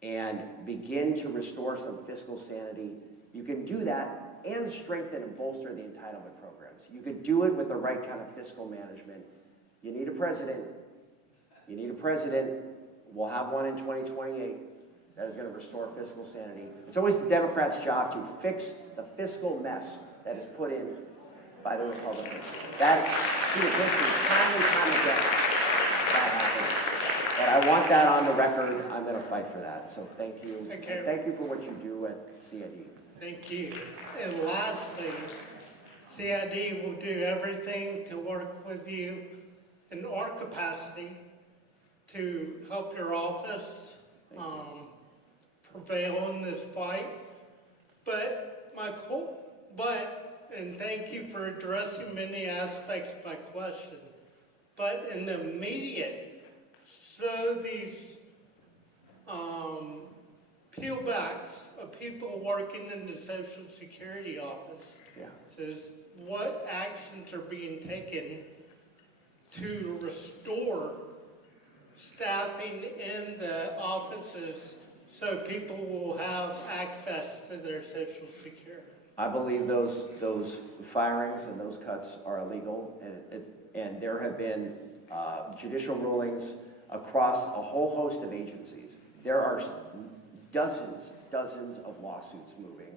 and begin to restore some fiscal sanity You can do that and strengthen and bolster the entitlement programs. You could do it with the right kind of fiscal management. You need a president. You need a president. We'll have one in 2028 that is going to restore fiscal sanity. It's always the Democrats' job to fix the fiscal mess that is put in by the Republicans. That, through the history, time and time again, that happens. And I want that on the record. I'm going to fight for that. So thank you. Okay. Thank you for what you do at CID. Thank you. And lastly, CID will do everything to work with you in our capacity to help your office prevail in this fight. And thank you for addressing many aspects of my question. But in the immediate, so these peelbacks of people working in the Social Security office, says what actions are being taken to restore staffing in the offices so people will have access to their Social Security? I believe those firings and those cuts are illegal, and there have been judicial rulings across a whole host of agencies. There are dozens of lawsuits moving,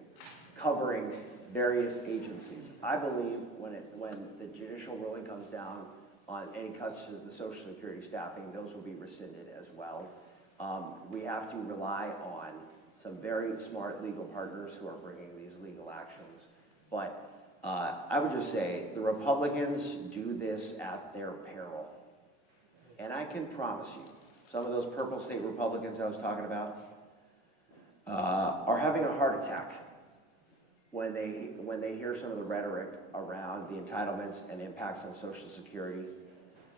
covering various agencies. I believe when the judicial ruling comes down on any cuts to the Social Security staffing, those will be rescinded as well. We have to rely on some very smart legal partners who are bringing these legal actions. But I would just say the Republicans do this at their peril. And I can promise you, some of those purple state Republicans I was talking about are having a heart attack when they hear some of the rhetoric around the entitlements and impacts on Social Security.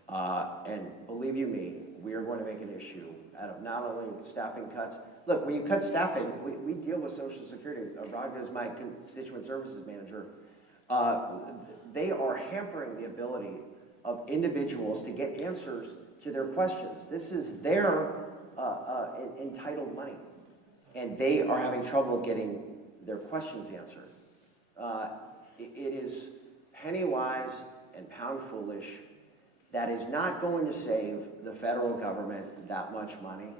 And believe you me, we are going to make an issue out of not only staffing cuts. Look, when you cut staffing, we deal with Social Security. Raga is my constituent services manager. They are hampering the ability of individuals to get answers to their questions. This is their entitled money, and they are having trouble getting their questions answered. It is penny wise and pound foolish. That is not going to save the federal government that much money.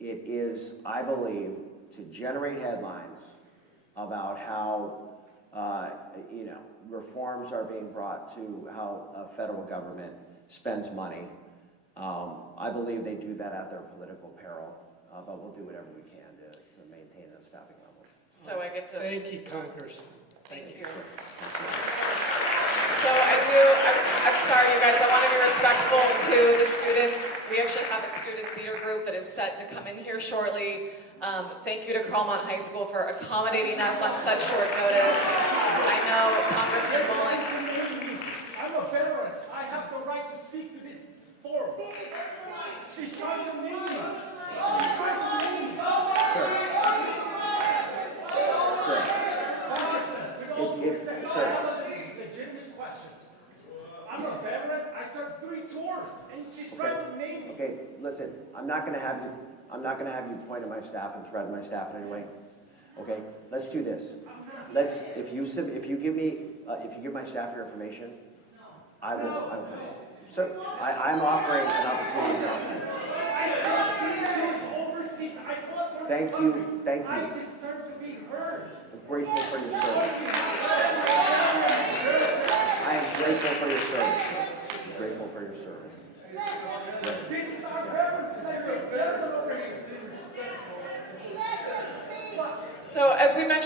It is, I believe, to generate headlines about how reforms are being brought to how a federal government spends money. I believe they do that at their political peril, but we'll do whatever we can to maintain a staffing level. So I get to... Thank you, Congress. Thank you. So I'm sorry, you guys, I want to be respectful to the students. We actually have a student leader group that is set to come in here shortly. Thank you to Carlmont High School for accommodating us on such short notice. I know Congressman Mullin. I'm a veteran. I have the right to speak to this forum. She's trying to mean me. She's trying to mean me. Legitimate question. I'm a veteran. I served 3 tours, and she's trying to name me. Okay, listen. I'm not going to have you point at my staff and threaten my staff in any way. Okay, let's do this. If you give my staff your information, I will put it. So I'm offering an opportunity now. Thank you. I deserve to be heard. I'm grateful for your service. I am grateful for your service. I'm grateful for your service. This is our veterans. So as we mentioned